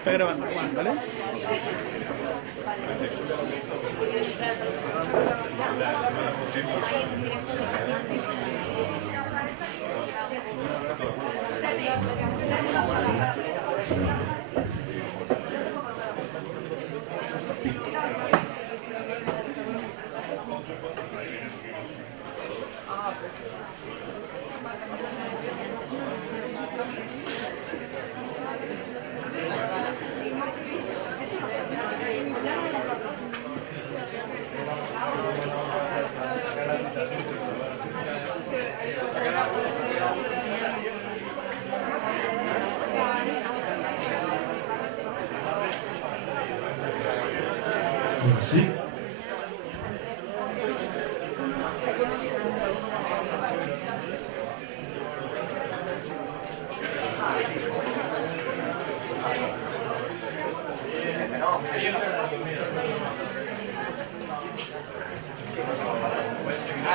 Está grabando, Juan, ¿vale? Sí.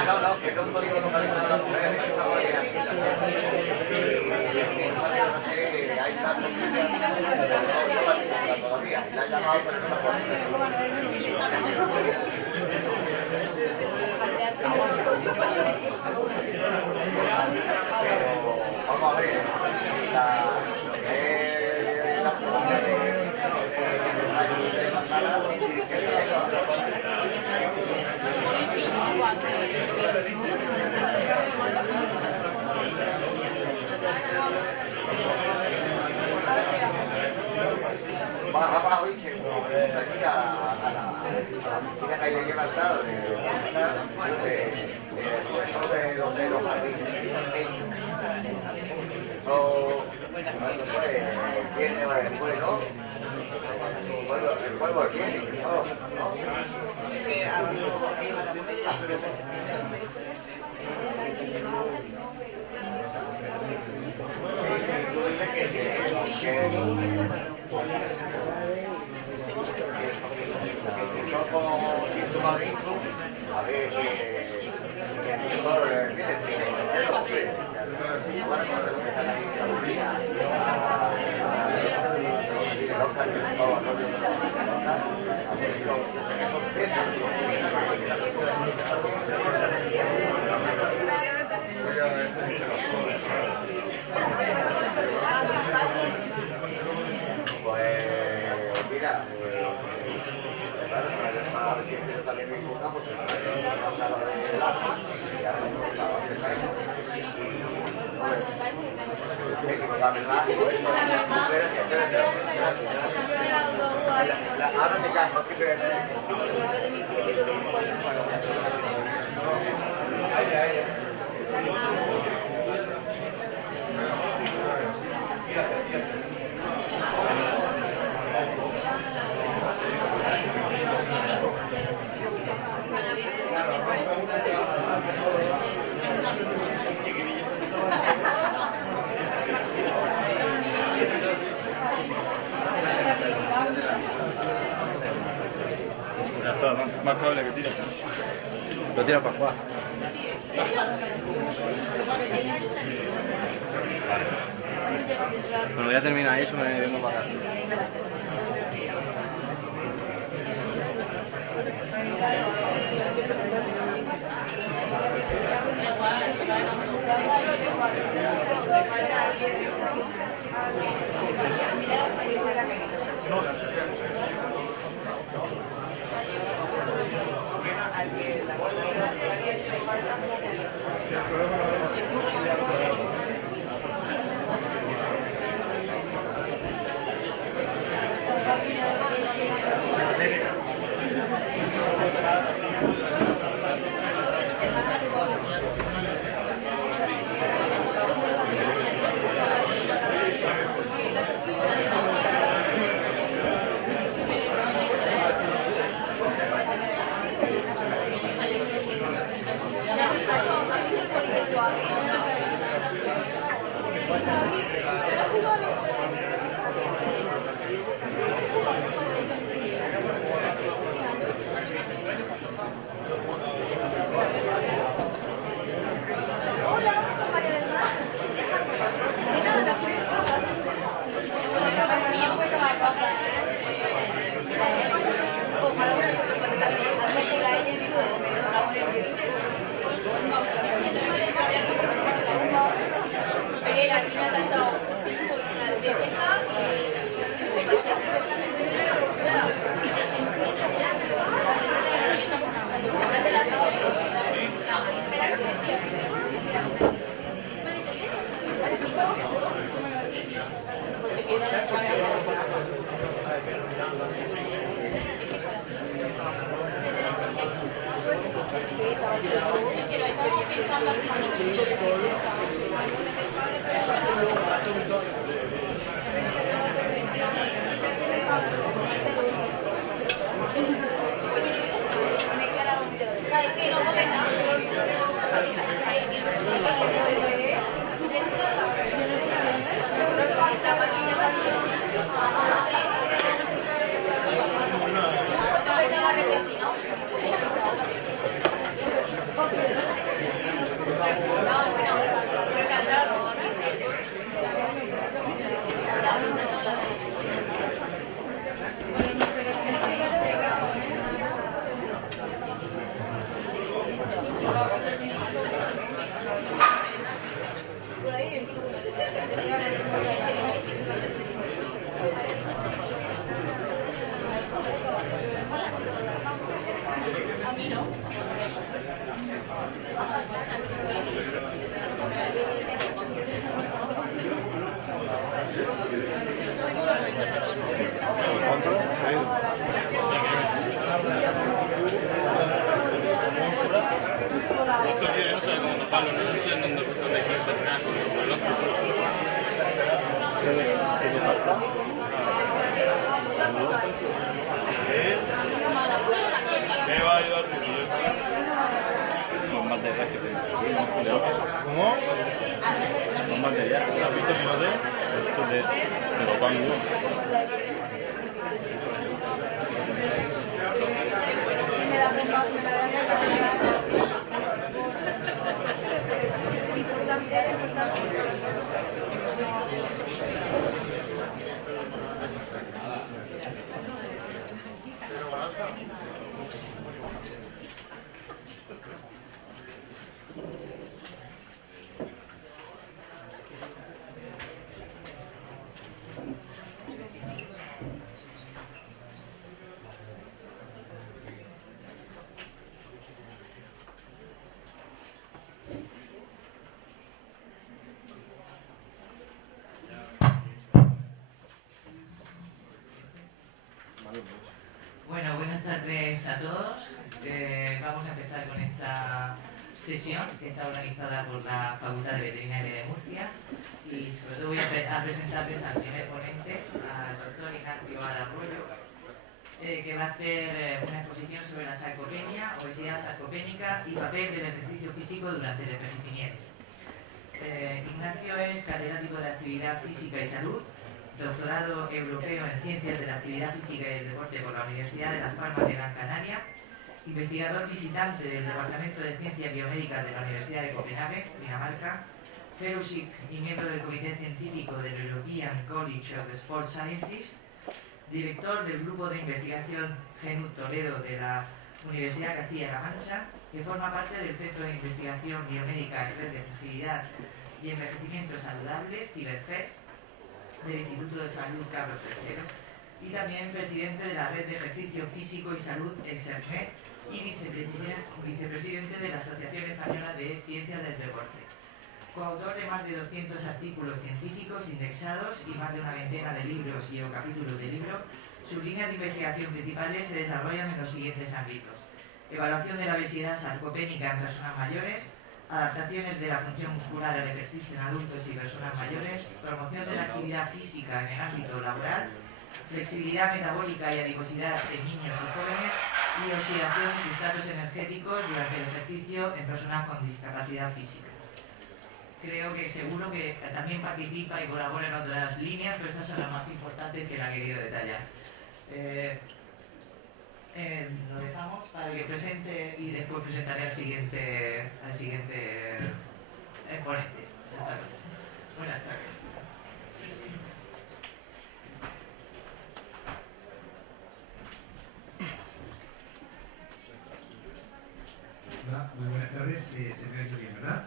No, que es un polígono localizado en la mujer, es una guardia. Hay tantos todavía, la han llamado personas pero vamos a ver, la posibilidad de la sala baja abajo y se monta aquí a la calle que ha estado de los jardines. Viene después, ¿no? El pueblo viene, ¿no? A ver, ahora te cago, Más cable que tira. Lo tira para jugar. Bueno, voy a terminar eso, me vengo para acá. Me va a ayudar con material que tengo. ¿Cómo? Con material. ¿Has visto mi material? Esto de lo pango. Bueno, buenas tardes a todos. Vamos a empezar con esta sesión que está organizada por la Facultad de Veterinaria de Murcia y sobre todo voy a presentarles al primer ponente, al doctor Ignacio Arroyo, que va a hacer una exposición sobre la sarcopenia, obesidad sarcopénica y papel del ejercicio físico durante el envejecimiento. Ignacio es catedrático de Actividad Física y Salud, doctorado europeo en Ciencias de la Actividad Física y el Deporte por la Universidad de Las Palmas de Gran Canaria, investigador visitante del Departamento de Ciencias Biomédicas de la Universidad de Copenhague, Dinamarca, fellowship y miembro del Comité Científico del European College of Sport Sciences, director del Grupo de Investigación GENUT Toledo de la Universidad de Castilla-La Mancha, que forma parte del Centro de Investigación Biomédica en Red de Fragilidad y Envejecimiento Saludable, CIBERFES, del Instituto de Salud Carlos III, y también presidente de la Red de Ejercicio Físico y Salud EXERMED y vicepresidente de la Asociación Española de Ciencias del Deporte. Coautor de más de 200 artículos científicos indexados y más de una veintena de libros y o capítulos de libro, sus líneas de investigación principales se desarrollan en los siguientes ámbitos: evaluación de la obesidad sarcopénica en personas mayores, adaptaciones de la función muscular al ejercicio en adultos y personas mayores, promoción de la actividad física en el ámbito laboral, flexibilidad metabólica y adiposidad en niños y jóvenes y oxidación de sustratos energéticos durante el ejercicio en personas con discapacidad física. Creo que seguro que también participa y colabora en otras líneas, pero estas son las más importantes que la he querido detallar. Lo dejamos para que presente y después presentaré al siguiente ponente. Buenas tardes. Hola, muy buenas tardes. Se me ha oído bien, ¿verdad?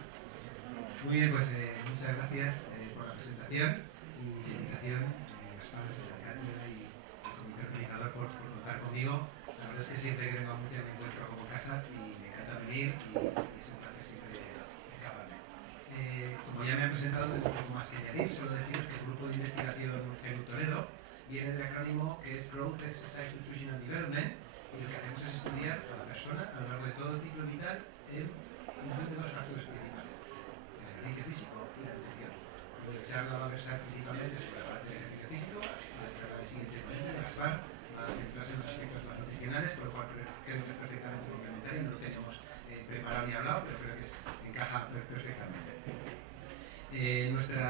Muy bien, pues muchas gracias por la presentación y la invitación, los padres de la cátedra y el comité organizador por contar conmigo. La verdad es que siempre que vengo a Murcia me encuentro como en casa y me encanta venir y es un placer siempre escaparme. Como ya me han presentado, tengo poco más que añadir, solo deciros que el grupo de investigación GENUT viene del acrónimo que es Growth, Exercise, Nutrition and Development, y lo que hacemos es estudiar a la persona a lo largo de todo el ciclo vital en función de dos factores principales: el ejercicio físico y la nutrición. La charla va a versar principalmente sobre la parte del ejercicio físico, la charla del siguiente ponente, de Gaspar, a centrarse en los aspectos más nutricionales, con lo cual creo que es perfectamente complementario. No lo teníamos preparado ni hablado, pero creo que encaja perfectamente. Nuestro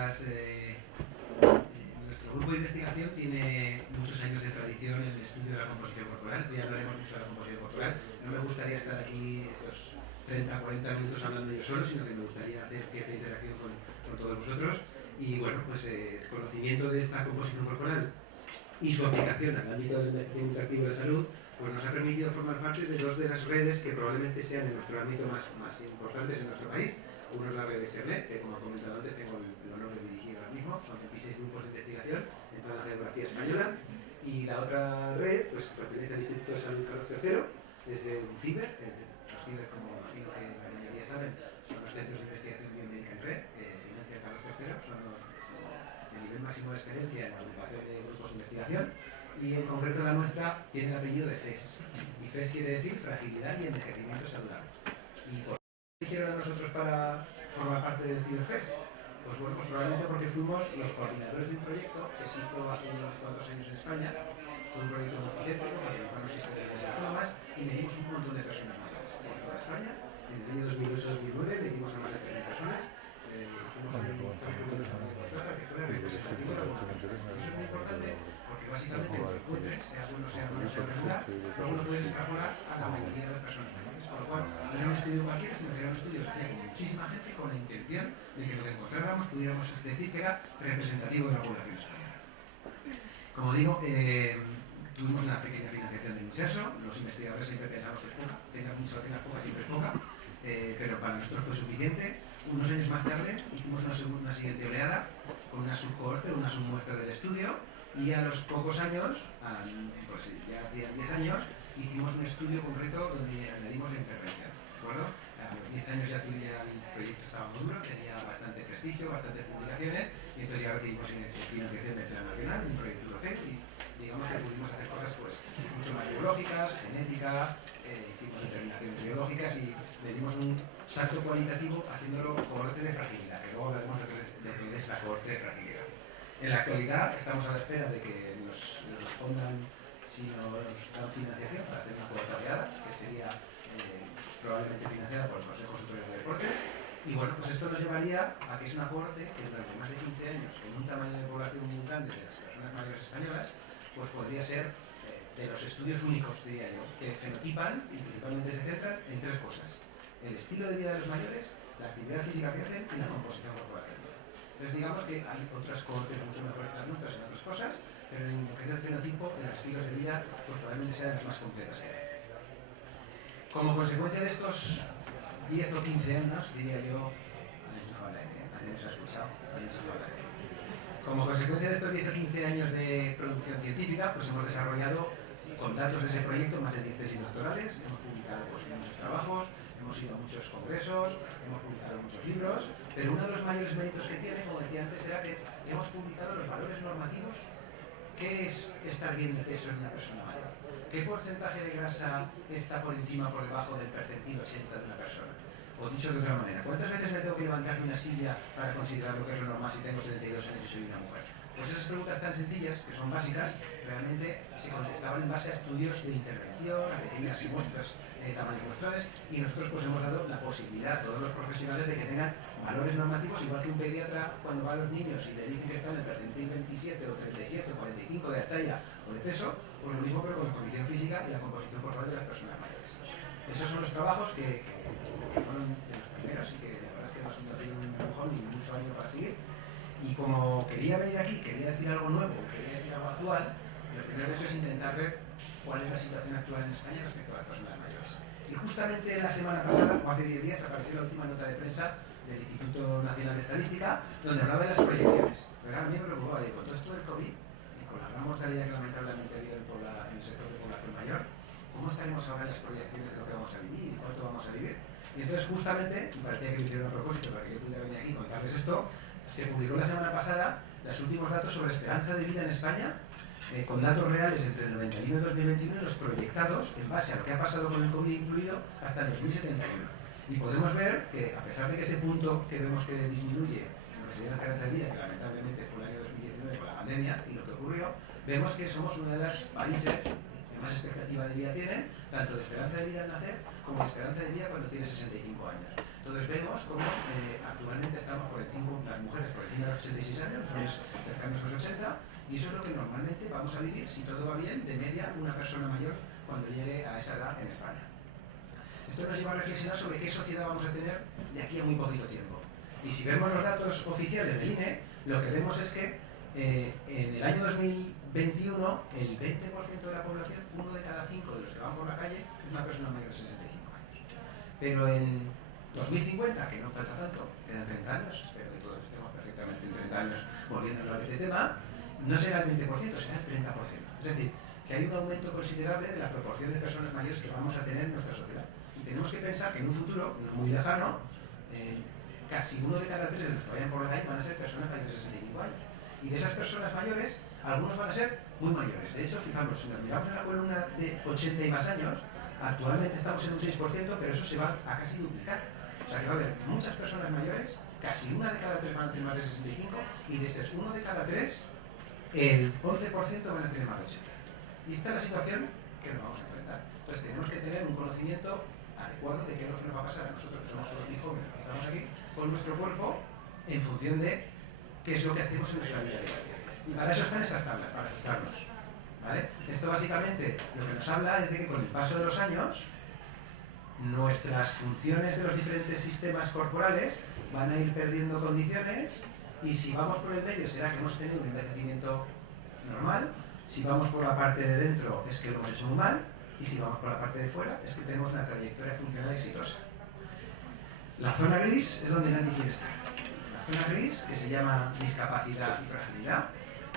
grupo de investigación tiene muchos años de tradición en el estudio de la composición corporal. Hoy hablaremos mucho de la composición corporal. No me gustaría estar aquí estos 30-40 minutos hablando yo solo, sino que me gustaría hacer cierta interacción con todos vosotros. Y bueno, pues el conocimiento de esta composición corporal y su aplicación al ámbito del envejecimiento activo de la salud, pues nos ha permitido formar parte de dos de las redes que probablemente sean en nuestro ámbito más importantes en nuestro país. Uno es la red de SERNET, que como he comentado antes tengo el honor de dirigir ahora mismo. Son 26 grupos de investigación en toda la geografía española. Y la otra red pues pertenece al Instituto de Salud Carlos III, es un CIBER. Los CIBER, como imagino que la mayoría saben, son los centros de investigación biomédica en red que financia Carlos III, son el nivel máximo de excelencia en la agrupación de grupos de investigación. Y en concreto la nuestra tiene el apellido de FES. Y FES quiere decir fragilidad y envejecimiento saludable. ¿Y por qué eligieron a nosotros para formar parte del CiberFES? Pues bueno, pues probablemente porque fuimos los coordinadores de un proyecto que se hizo hace unos 4 años en España. Fue un proyecto multicéntrico para llevar los sistemas autónomas y medimos un montón de personas mayores por toda España. En el año 2008-2009 medimos a más de 3.000 personas. Fuimos un cálculo de para que fuera representativo de la población. Eso es muy importante porque básicamente lo que encuentres, sea bueno, sea malo, sea regular, luego lo puedes extrapolar a la mayoría de las personas mayores. Con lo cual, no era un estudio cualquiera, sino que era un estudio que hacía con muchísima gente con la intención de que lo que encontráramos pudiéramos decir que era representativo de la población española. Como digo, tuvimos una pequeña financiación del INSERSO. Los investigadores siempre pensamos que es poca, tengas mucho, tengas poca, siempre es poca, pero para nosotros fue suficiente. Unos años más tarde hicimos una siguiente oleada con una subcohorte, una submuestra del estudio, y a los pocos años, pues ya hacían 10 años, hicimos un estudio concreto donde añadimos la intervención, ¿de acuerdo? A los 10 años ya el proyecto estaba muy duro, tenía bastante prestigio, bastantes publicaciones, y entonces ya recibimos financiación del Plan Nacional, un proyecto europeo, y digamos que pudimos hacer cosas pues mucho más biológicas, genética, hicimos determinaciones biológicas y le dimos un salto cualitativo haciéndolo cohorte de fragilidad, que luego hablaremos de lo que es la cohorte de fragilidad. En la actualidad estamos a la espera de que nos respondan si nos dan financiación para hacer una cohorte aliada, que sería probablemente financiada por el Consejo Superior de Deportes. Y bueno, pues esto nos llevaría a que es una cohorte que durante más de 15 años, con un tamaño de población muy grande de las personas mayores españolas, pues podría ser de los estudios únicos, diría yo, que fenotipan y principalmente se centran en 3 cosas: el estilo de vida de los mayores, la actividad física que hacen y la composición corporal que tienen. Entonces digamos que hay otras cohortes mucho mejores que las nuestras en otras cosas, pero en lo que es el fenotipo de los estilos de vida, pues probablemente sean las más completas que hay. Como consecuencia de estos 10 o 15 años, diría yo, alguien nos ha escuchado, como consecuencia de estos 10 o 15 años de producción científica, pues hemos desarrollado, con datos de ese proyecto, más de 10 tesis doctorales, hemos publicado pues, muchos trabajos, hemos ido a muchos congresos, hemos publicado muchos libros, pero uno de los mayores méritos que tiene, como decía antes, era que hemos publicado los valores normativos. ¿Qué es estar bien de peso en una persona mayor? ¿Qué porcentaje de grasa está por encima o por debajo del percentil 80 de una persona? O dicho de otra manera, ¿cuántas veces me tengo que levantar de una silla para considerar lo que es lo normal si tengo 72 años y soy una mujer? Pues esas preguntas tan sencillas, que son básicas, realmente se contestaban en base a estudios de intervención, a pequeñas muestras, tamaños muestrales, y nosotros pues hemos dado la posibilidad a todos los profesionales de que tengan valores normativos, igual que un pediatra cuando va a los niños y le dicen que están en el percentil 27 o 37 o 45 de talla o de peso, pues lo mismo pero con la condición física y la composición corporal de las personas mayores. Esos son los trabajos que fueron de los primeros y que la verdad es que nos han dado un empujón y mucho ánimo para seguir. Y como quería venir aquí, quería decir algo nuevo, quería decir algo actual, lo primero que he hecho es intentar ver cuál es la situación actual en España respecto a las personas mayores. Y justamente la semana pasada, o hace 10 días, apareció la última nota de prensa del Instituto Nacional de Estadística, donde hablaba de las proyecciones. Pero a mí me preocupaba, con todo esto del COVID, y con la gran mortalidad que lamentablemente ha habido en el sector de población mayor, ¿cómo estaremos ahora en las proyecciones de lo que vamos a vivir y cuánto vamos a vivir? Y entonces justamente, y parecía que lo hicieron a propósito para que yo pudiera venir aquí y contarles esto, se publicó la semana pasada los últimos datos sobre esperanza de vida en España con datos reales entre el 91 y 2021 y los proyectados en base a lo que ha pasado con el COVID incluido hasta el 2071. Y podemos ver que, a pesar de que ese punto que vemos que disminuye, lo que sería la esperanza de vida, que lamentablemente fue el año 2019 con la pandemia y lo que ocurrió, vemos que somos uno de los países que más expectativa de vida tiene, tanto de esperanza de vida al nacer como de esperanza de vida cuando tiene 65 años. Entonces vemos como actualmente estamos las mujeres por encima de los 86 años, los hombres cercanos a los 80, y eso es lo que normalmente vamos a vivir, si todo va bien, de media una persona mayor cuando llegue a esa edad en España. Esto nos lleva a reflexionar sobre qué sociedad vamos a tener de aquí a muy poquito tiempo. Y si vemos los datos oficiales del INE, lo que vemos es que en el año 2021 el 20% de la población, 1 de cada 5 de los que van por la calle, es una persona mayor de 65 años. Pero en 2050, que no falta tanto, quedan 30 años, espero que todos estemos perfectamente en 30 años volviendo a hablar de este tema, no será el 20%, será el 30%. Es decir, que hay un aumento considerable de la proporción de personas mayores que vamos a tener en nuestra sociedad. Y tenemos que pensar que en un futuro, no muy lejano, casi 1 de cada 3 de los que vayan por la calle van a ser personas mayores de 65 años. Y de esas personas mayores, algunos van a ser muy mayores. De hecho, fijamos, si nos miramos en la columna de 80 y más años, actualmente estamos en un 6%, pero eso se va a casi duplicar. O sea que va a haber muchas personas mayores, casi 1 de cada 3 van a tener más de 65, y de esos 1 de cada 3, el 11% van a tener más de 80. Y esta es la situación que nos vamos a enfrentar. Entonces tenemos que tener un conocimiento adecuado de qué es lo que nos va a pasar a nosotros, que somos todos muy jóvenes, que estamos aquí, con nuestro cuerpo, en función de qué es lo que hacemos en nuestra vida diaria. Y para eso están estas tablas, para asustarnos. ¿Vale? Esto básicamente lo que nos habla es de que con el paso de los años, nuestras funciones de los diferentes sistemas corporales van a ir perdiendo condiciones, y si vamos por el medio será que hemos tenido un envejecimiento normal, si vamos por la parte de dentro es que lo hemos hecho muy mal, y si vamos por la parte de fuera es que tenemos una trayectoria funcional exitosa. La zona gris es donde nadie quiere estar. La zona gris, que se llama discapacidad y fragilidad,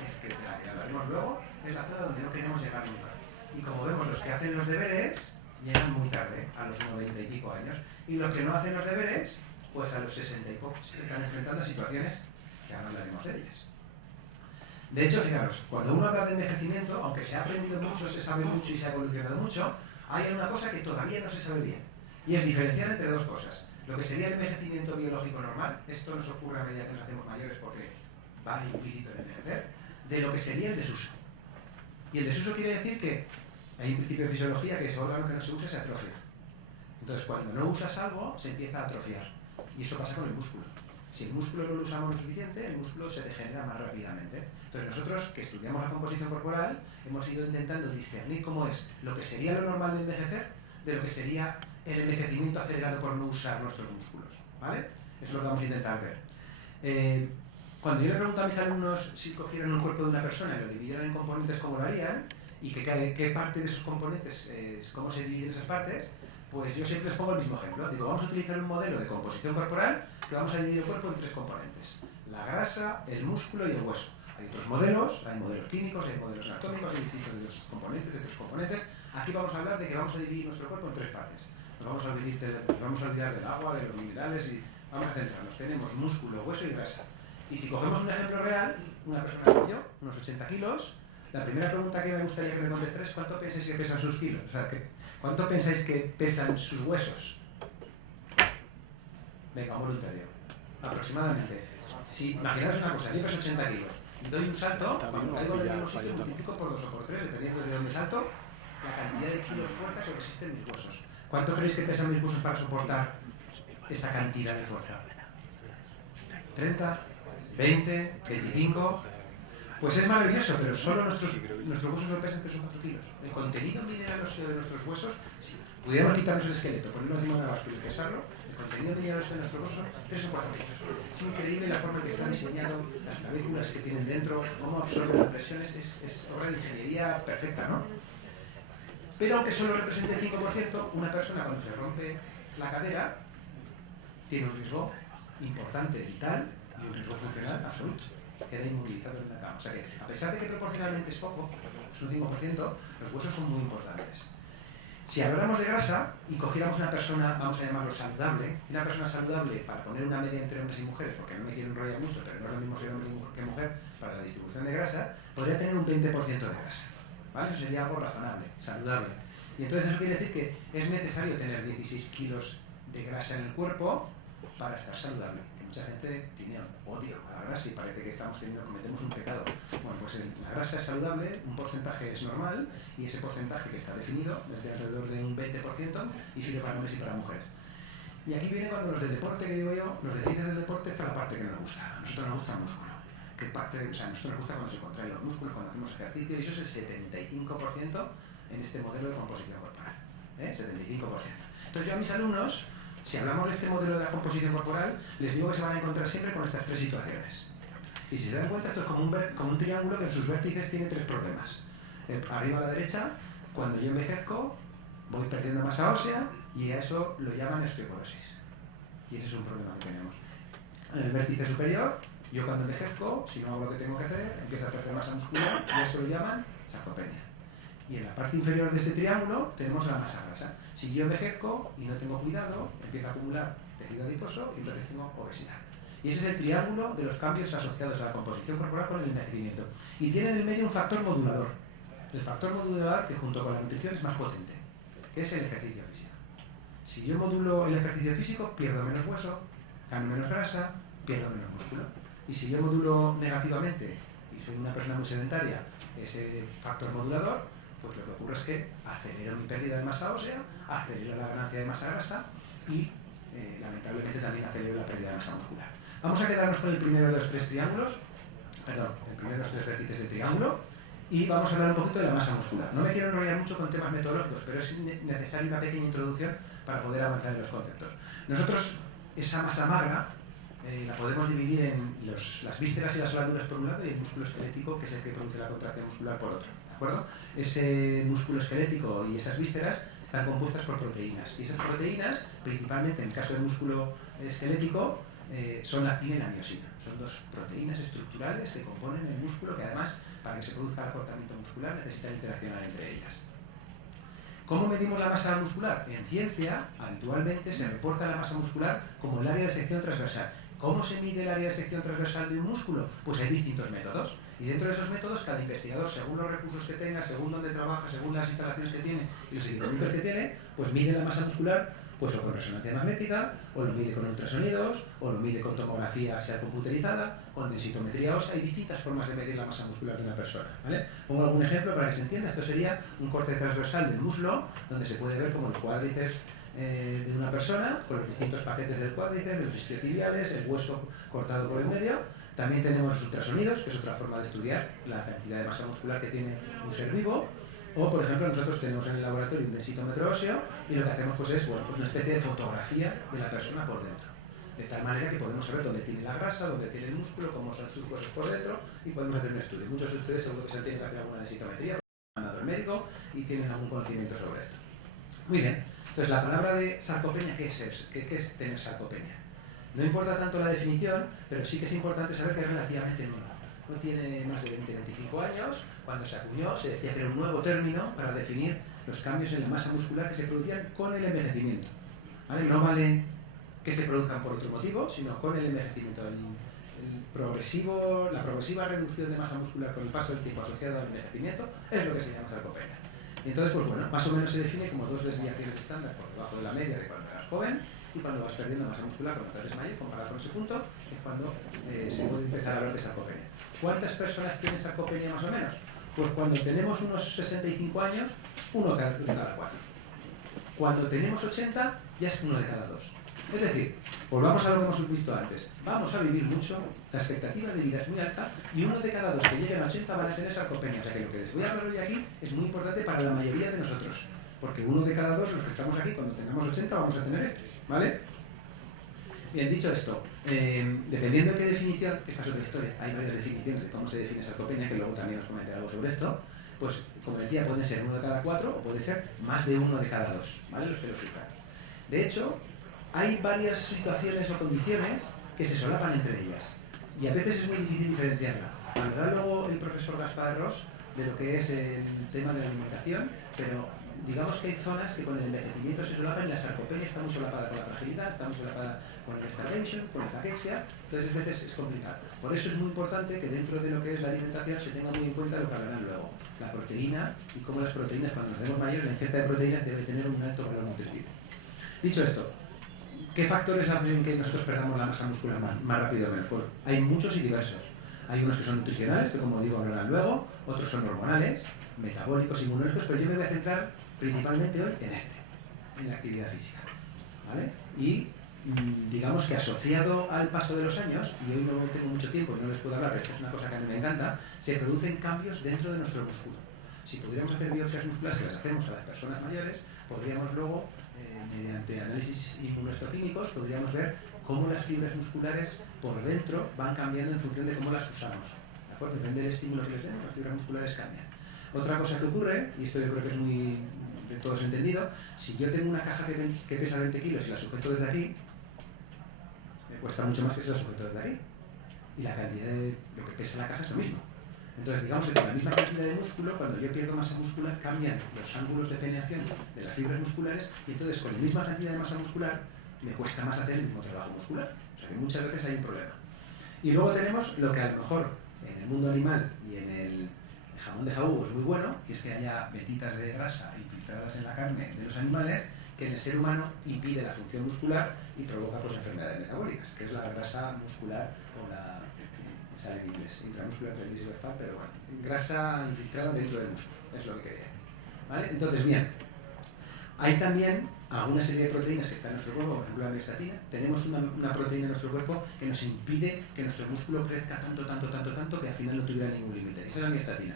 es que de la que hablaremos luego, es la zona donde no queremos llegar nunca. Y como vemos, los que hacen los deberes llegan muy tarde, a los 90 y pico años, y los que no hacen los deberes, pues a los 60 y pocos, que están enfrentando a situaciones que ahora hablaremos de ellas. De hecho, fijaros, cuando uno habla de envejecimiento, aunque se ha aprendido mucho, se sabe mucho y se ha evolucionado mucho, hay una cosa que todavía no se sabe bien, y es diferenciar entre dos cosas. Lo que sería el envejecimiento biológico normal, esto nos ocurre a medida que nos hacemos mayores porque va implícito en envejecer, de lo que sería el desuso. Y el desuso quiere decir que hay un principio de fisiología que ese órgano que no se usa se atrofia. Entonces, cuando no usas algo, se empieza a atrofiar. Y eso pasa con el músculo. Si el músculo no lo usamos lo suficiente, el músculo se degenera más rápidamente. Entonces nosotros, que estudiamos la composición corporal, hemos ido intentando discernir cómo es lo que sería lo normal de envejecer de lo que sería el envejecimiento acelerado por no usar nuestros músculos. ¿Vale? Eso es lo que vamos a intentar ver. Cuando yo le pregunto a mis alumnos si cogieran un cuerpo de una persona y lo dividieran en componentes, ¿cómo lo harían? Y qué parte de esos componentes, cómo se dividen esas partes, pues yo siempre les pongo el mismo ejemplo. Digo, vamos a utilizar un modelo de composición corporal que vamos a dividir el cuerpo en 3 componentes. La grasa, el músculo y el hueso. Hay otros modelos, hay modelos químicos, hay modelos anatómicos, hay distintos componentes, de 3 componentes. Aquí vamos a hablar de que vamos a dividir nuestro cuerpo en 3 partes. Nos vamos a olvidar del agua, de los minerales y vamos a centrarnos. Tenemos músculo, hueso y grasa. Y si cogemos un ejemplo real, una persona como yo, unos 80 kilos, la primera pregunta que me gustaría que me contestéis es ¿cuánto pensáis que pesan sus kilos? O sea, ¿cuánto pensáis que pesan sus huesos? Venga, un voluntario. Aproximadamente. Si imaginaos una cosa, yo peso 80 kilos y doy un salto, cuando caigo en el mismo sitio multiplico por 2 o por 3, dependiendo de dónde salto, la cantidad de kilos fuerza que resisten mis huesos. ¿Cuánto creéis que pesan mis huesos para soportar esa cantidad de fuerza? ¿30? ¿20? ¿25? Pues es maravilloso, pero solo nuestros huesos no pesan 3 o 4 kilos. El contenido mineral óseo de nuestros huesos, si pudiéramos quitarnos el esqueleto, ponerlo encima de una báscula y pesarlo, el contenido mineral óseo de nuestros huesos son 3 o 4 kilos. Es increíble la forma en que está diseñado, las clavículas que tienen dentro, cómo absorben las presiones, es obra de ingeniería perfecta, ¿no? Pero aunque solo represente el 5%, una persona cuando se rompe la cadera tiene un riesgo importante, vital, y un riesgo funcional absoluto. Queda inmovilizado en la cama. O sea que, a pesar de que proporcionalmente es poco, es un 5%, los huesos son muy importantes. Si habláramos de grasa y cogiéramos una persona, vamos a llamarlo saludable, una persona saludable para poner una media entre hombres y mujeres, porque no me quiero enrollar mucho, pero no es lo mismo ser hombre que mujer para la distribución de grasa, podría tener un 20% de grasa. ¿Vale? Eso sería algo razonable, saludable. Y entonces eso quiere decir que es necesario tener 16 kilos de grasa en el cuerpo para estar saludable. Que mucha gente tiene odio a la grasa y parece que cometemos un pecado. Bueno, pues la grasa es saludable, un porcentaje es normal y ese porcentaje que está definido es de alrededor de un 20% y sirve para hombres y para mujeres. Y aquí viene cuando los de deporte, que digo yo, los de ciencias del deporte, está la parte que nos gusta. A nosotros nos gusta el músculo. O sea, a nosotros nos gusta cuando se contraen los músculos, cuando hacemos ejercicio, y eso es el 75% en este modelo de composición corporal. 75%. Entonces yo a mis alumnos, si hablamos de este modelo de la composición corporal, les digo que se van a encontrar siempre con estas tres situaciones. Y si se dan cuenta, esto es como un triángulo que en sus vértices tiene tres problemas. Arriba a la derecha, cuando yo envejezco, voy perdiendo masa ósea y a eso lo llaman osteoporosis. Y ese es un problema que tenemos. En el vértice superior, yo cuando envejezco, si no hago lo que tengo que hacer, empiezo a perder masa muscular y a eso lo llaman sarcopenia. Y en la parte inferior de ese triángulo tenemos la masa grasa. Si yo envejezco y no tengo cuidado, empiezo a acumular tejido adiposo y entonces tengo obesidad. Y ese es el triángulo de los cambios asociados a la composición corporal con el envejecimiento. Y tiene en el medio un factor modulador. El factor modulador que junto con la nutrición es más potente, que es el ejercicio físico. Si yo modulo el ejercicio físico, pierdo menos hueso, gano menos grasa, pierdo menos músculo. Y si yo modulo negativamente y soy una persona muy sedentaria, ese factor modulador, pues lo que ocurre es que acelero mi pérdida de masa ósea, acelero la ganancia de masa grasa y lamentablemente también acelero la pérdida de masa muscular. Vamos a quedarnos con el primero de los tres triángulos, el primero de los tres vértices del triángulo, y vamos a hablar un poquito de la masa muscular. No me quiero enrollar mucho con temas metodológicos, pero es necesaria una pequeña introducción para poder avanzar en los conceptos. Nosotros, esa masa magra, la podemos dividir en las vísceras y las glándulas por un lado y el músculo esquelético, que es el que produce la contracción muscular, por otro. ¿De acuerdo? Ese músculo esquelético y esas vísceras están compuestas por proteínas. Y esas proteínas, principalmente en el caso del músculo esquelético, son la actina y la miosina. Son dos proteínas estructurales que componen el músculo que además, para que se produzca el acortamiento muscular, necesitan interaccionar entre ellas. ¿Cómo medimos la masa muscular? En ciencia, habitualmente se reporta la masa muscular como el área de sección transversal. ¿Cómo se mide el área de sección transversal de un músculo? Pues hay distintos métodos. Y dentro de esos métodos, cada investigador, según los recursos que tenga, según dónde trabaja, según las instalaciones que tiene y los equipamientos que tiene, pues mide la masa muscular pues o con resonancia magnética, o lo mide con ultrasonidos, o lo mide con tomografía axial computerizada, con densitometría ósea. Hay distintas formas de medir la masa muscular de una persona, ¿vale? Pongo algún ejemplo para que se entienda. Esto sería un corte transversal del muslo, donde se puede ver como el cuádriceps de una persona, con los distintos paquetes del cuádriceps, de los isquiotibiales, el hueso cortado por el medio. También tenemos los ultrasonidos, que es otra forma de estudiar la cantidad de masa muscular que tiene un ser vivo. O, por ejemplo, nosotros tenemos en el laboratorio un densitómetro óseo y lo que hacemos pues es pues una especie de fotografía de la persona por dentro. De tal manera que podemos saber dónde tiene la grasa, dónde tiene el músculo, cómo son sus huesos por dentro y podemos hacer un estudio. Muchos de ustedes seguro que se tienen que hacer alguna densitometría, han mandado al médico y tienen algún conocimiento sobre esto. Muy bien. Entonces, la palabra de sarcopenia, ¿qué es? ¿Qué es tener sarcopenia? No importa tanto la definición, pero sí que es importante saber que es relativamente nueva. No tiene más de 20-25 años. Cuando se acuñó, se decía que era un nuevo término para definir los cambios en la masa muscular que se producían con el envejecimiento. ¿Vale? No vale que se produzcan por otro motivo, sino con el envejecimiento. La progresiva reducción de masa muscular con el paso del tiempo asociado al envejecimiento es lo que se llama sarcopenia. Entonces, pues bueno, más o menos se define como dos desviaciones estándar por debajo de la media de cuando eras joven, y cuando vas perdiendo masa muscular cuando te desmayas, comparado con ese punto, es cuando se puede empezar a hablar de sarcopenia. ¿Cuántas personas tienen sarcopenia más o menos? Pues cuando tenemos unos 65 años, uno de cada 4. Cuando tenemos 80, ya es uno de cada 2. Es decir, volvamos a lo que hemos visto antes. Vamos a vivir mucho, la expectativa de vida es muy alta y uno de cada 2 que lleguen a 80 van a tener sarcopenia. O sea que lo que les voy a hablar hoy aquí es muy importante para la mayoría de nosotros. Porque uno de cada 2, los que estamos aquí, cuando tengamos 80 vamos a tener esto. ¿Vale? Bien, dicho esto, dependiendo de qué definición, esta es otra historia, hay varias definiciones de cómo se define sarcopenia, que luego también os comentaré algo sobre esto, pues como decía, pueden ser uno de cada 4 o puede ser más de uno de cada 2, ¿vale? Los que lo sufran. De hecho, hay varias situaciones o condiciones que se solapan entre ellas y a veces es muy difícil diferenciarla. Hablará luego el profesor Gaspar Ros de lo que es el tema de la alimentación, pero digamos que hay zonas que con el envejecimiento se solapan y la sarcopenia está muy solapada con la fragilidad, está muy solapada con el starvation, con la caquexia, entonces a veces es complicado. Por eso es muy importante que dentro de lo que es la alimentación se tenga muy en cuenta lo que hablarán luego, la proteína y cómo las proteínas, cuando nos vemos mayores, la ingesta de proteínas debe tener un alto valor nutritivo. Dicho esto, ¿qué factores hacen que nosotros perdamos la masa muscular más rápido o mejor? Hay muchos y diversos. Hay unos que son nutricionales, que como digo hablarán luego, otros son hormonales, metabólicos, inmunológicos, pero yo me voy a centrar principalmente hoy en la actividad física, ¿vale? Y digamos que asociado al paso de los años, y hoy no tengo mucho tiempo y no les puedo hablar, pero esto es una cosa que a mí me encanta, se producen cambios dentro de nuestro músculo. Si pudiéramos hacer biopsias musculares, que las hacemos a las personas mayores, podríamos luego, mediante análisis inmunohistoquímicos, podríamos ver cómo las fibras musculares por dentro van cambiando en función de cómo las usamos. ¿De acuerdo? Depende del estímulo que les demos, las fibras musculares cambian. Otra cosa que ocurre, y esto yo creo que es muy de todos entendido, si yo tengo una caja que pesa 20 kilos y la sujeto desde aquí, me cuesta mucho más que si la sujeto desde aquí. Y la cantidad de lo que pesa la caja es lo mismo. Entonces, digamos que con la misma cantidad de músculo, cuando yo pierdo masa muscular, cambian los ángulos de penetración de las fibras musculares y entonces con la misma cantidad de masa muscular me cuesta más hacer el mismo trabajo muscular. O sea que muchas veces hay un problema. Y luego tenemos lo que a lo mejor en el mundo animal y en el jamón de jabugo es muy bueno, que es que haya vetitas de grasa infiltradas en la carne de los animales que en el ser humano impide la función muscular y provoca pues, enfermedades metabólicas, que es la grasa muscular o la sale en inglés, intramuscular transmissible fat, pero bueno, grasa infiltrada dentro del músculo, es lo que quería decir. ¿Vale? Entonces, bien, hay también alguna serie de proteínas que están en nuestro cuerpo, por ejemplo la miostatina. Tenemos una proteína en nuestro cuerpo que nos impide que nuestro músculo crezca tanto que al final no tuviera ningún límite. Esa es la miostatina.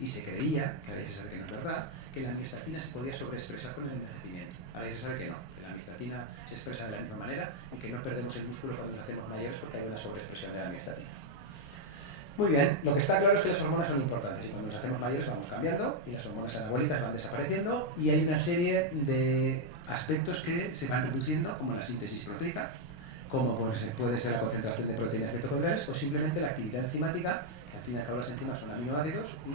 Y se creía, que ahora ya se sabe que no es verdad, que la miostatina se podía sobreexpresar con el envejecimiento. Ahora ya se sabe que no, que la miostatina se expresa de la misma manera y que no perdemos el músculo cuando nos hacemos mayores porque hay una sobreexpresión de la miostatina. Muy bien, lo que está claro es que las hormonas son importantes y cuando nos hacemos mayores vamos cambiando y las hormonas anabólicas van desapareciendo y hay una serie de aspectos que se van reduciendo como la síntesis proteica, como pues, puede ser la concentración de proteínas mitocondriales o simplemente la actividad enzimática, que al fin y al cabo las enzimas son aminoácidos y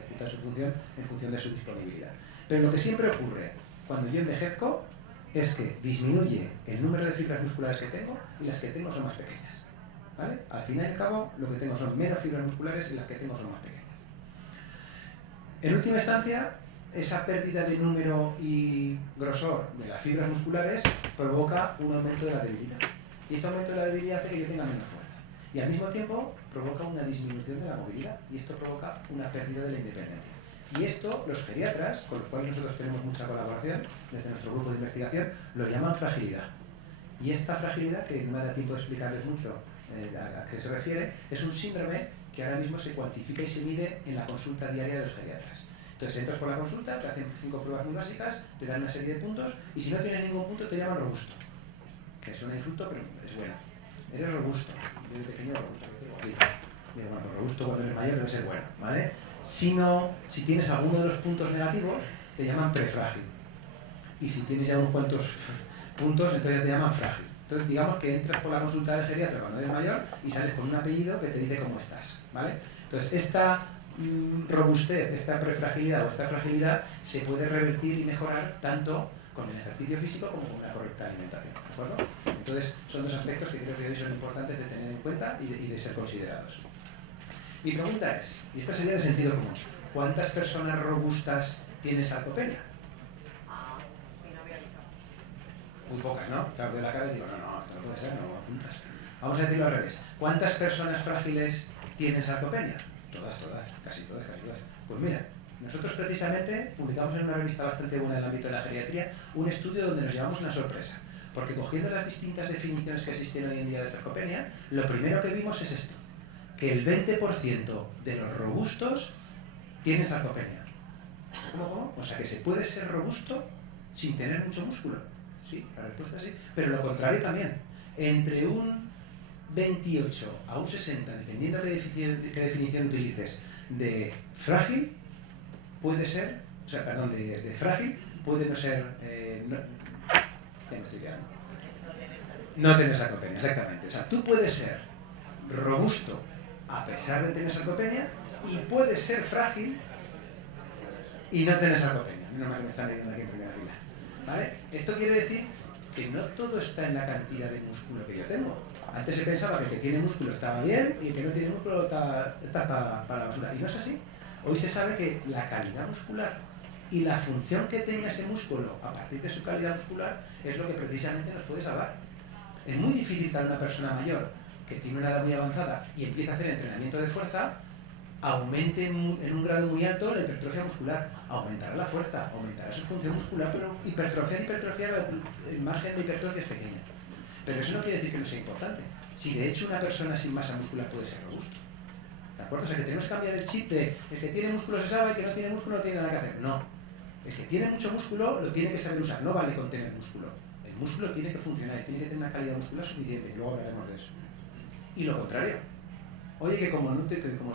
ejecutan su función en función de su disponibilidad. Pero lo que siempre ocurre cuando yo envejezco es que disminuye el número de fibras musculares que tengo y las que tengo son más pequeñas. ¿Vale? Al fin y al cabo, lo que tengo son menos fibras musculares y las que tengo son más pequeñas. En última instancia, esa pérdida de número y grosor de las fibras musculares provoca un aumento de la debilidad. Y ese aumento de la debilidad hace que yo tenga menos fuerza. Y al mismo tiempo provoca una disminución de la movilidad y esto provoca una pérdida de la independencia. Y esto, los geriatras, con los cuales nosotros tenemos mucha colaboración desde nuestro grupo de investigación, lo llaman fragilidad. Y esta fragilidad, que no me da tiempo de explicarles mucho a qué se refiere, es un síndrome que ahora mismo se cuantifica y se mide en la consulta diaria de los geriatras. Entonces entras por la consulta, te hacen 5 pruebas muy básicas, te dan una serie de puntos y si no tienes ningún punto te llaman robusto. Que es un insulto, pero es bueno. Eres robusto. Yo de pequeño robusto. Digo, bueno, robusto cuando eres mayor debe ser bueno, ¿vale? Si tienes alguno de los puntos negativos, te llaman prefrágil. Y si tienes ya unos cuantos puntos, entonces ya te llaman frágil. Entonces digamos que entras por la consulta del geriatra cuando eres mayor y sales con un apellido que te dice cómo estás, ¿vale? Entonces esta robustez, esta prefragilidad o esta fragilidad se puede revertir y mejorar tanto con el ejercicio físico como con la correcta alimentación, ¿de acuerdo? Entonces son dos aspectos que creo que hoy son importantes de tener en cuenta y de ser considerados. Mi pregunta es, y esta sería de sentido común, ¿cuántas personas robustas tienen sarcopenia? Muy pocas, ¿no? Claro, de la cara digo, no, esto no puede ser, no apuntas. Vamos a decirlo al revés. ¿Cuántas personas frágiles tienen sarcopenia? Todas, casi todas. Pues mira, nosotros precisamente publicamos en una revista bastante buena del ámbito de la geriatría un estudio donde nos llevamos una sorpresa. Porque cogiendo las distintas definiciones que existen hoy en día de sarcopenia, lo primero que vimos es esto, que el 20% de los robustos tienen sarcopenia. ¿Cómo? O sea que se puede ser robusto sin tener mucho músculo. Sí, la respuesta es sí, pero lo contrario también. Entre un 28 a un 60, dependiendo de qué definición utilices, de frágil, puede ser, o sea, perdón, de frágil, puede no ser, ya me estoy quedando. No tener sarcopenia, exactamente. O sea, tú puedes ser robusto a pesar de tener sarcopenia y puedes ser frágil y no tener sarcopenia. menos mal que me están ayudando aquí en primera fila. ¿Vale? Esto quiere decir que no todo está en la cantidad de músculo que yo tengo. Antes se pensaba que el que tiene músculo estaba bien y el que no tiene músculo está para la basura. Y no es así. Hoy se sabe que la calidad muscular y la función que tenga ese músculo a partir de su calidad muscular es lo que precisamente nos puede salvar. Es muy difícil que una persona mayor que tiene una edad muy avanzada y empieza a hacer entrenamiento de fuerza aumente en un grado muy alto la hipertrofia muscular. Aumentará la fuerza, aumentará su función muscular, pero hipertrofiar, el margen de hipertrofia es pequeño. Pero eso no quiere decir que no sea importante. Si de hecho una persona sin masa muscular puede ser robusto. ¿De acuerdo? O sea que tenemos que cambiar el chip de el que tiene músculo se sabe, el que no tiene músculo no tiene nada que hacer. No. El que tiene mucho músculo lo tiene que saber usar. No vale con tener músculo. El músculo tiene que funcionar, tiene que tener una calidad muscular suficiente. Luego hablaremos de eso. Y lo contrario. Oye, que como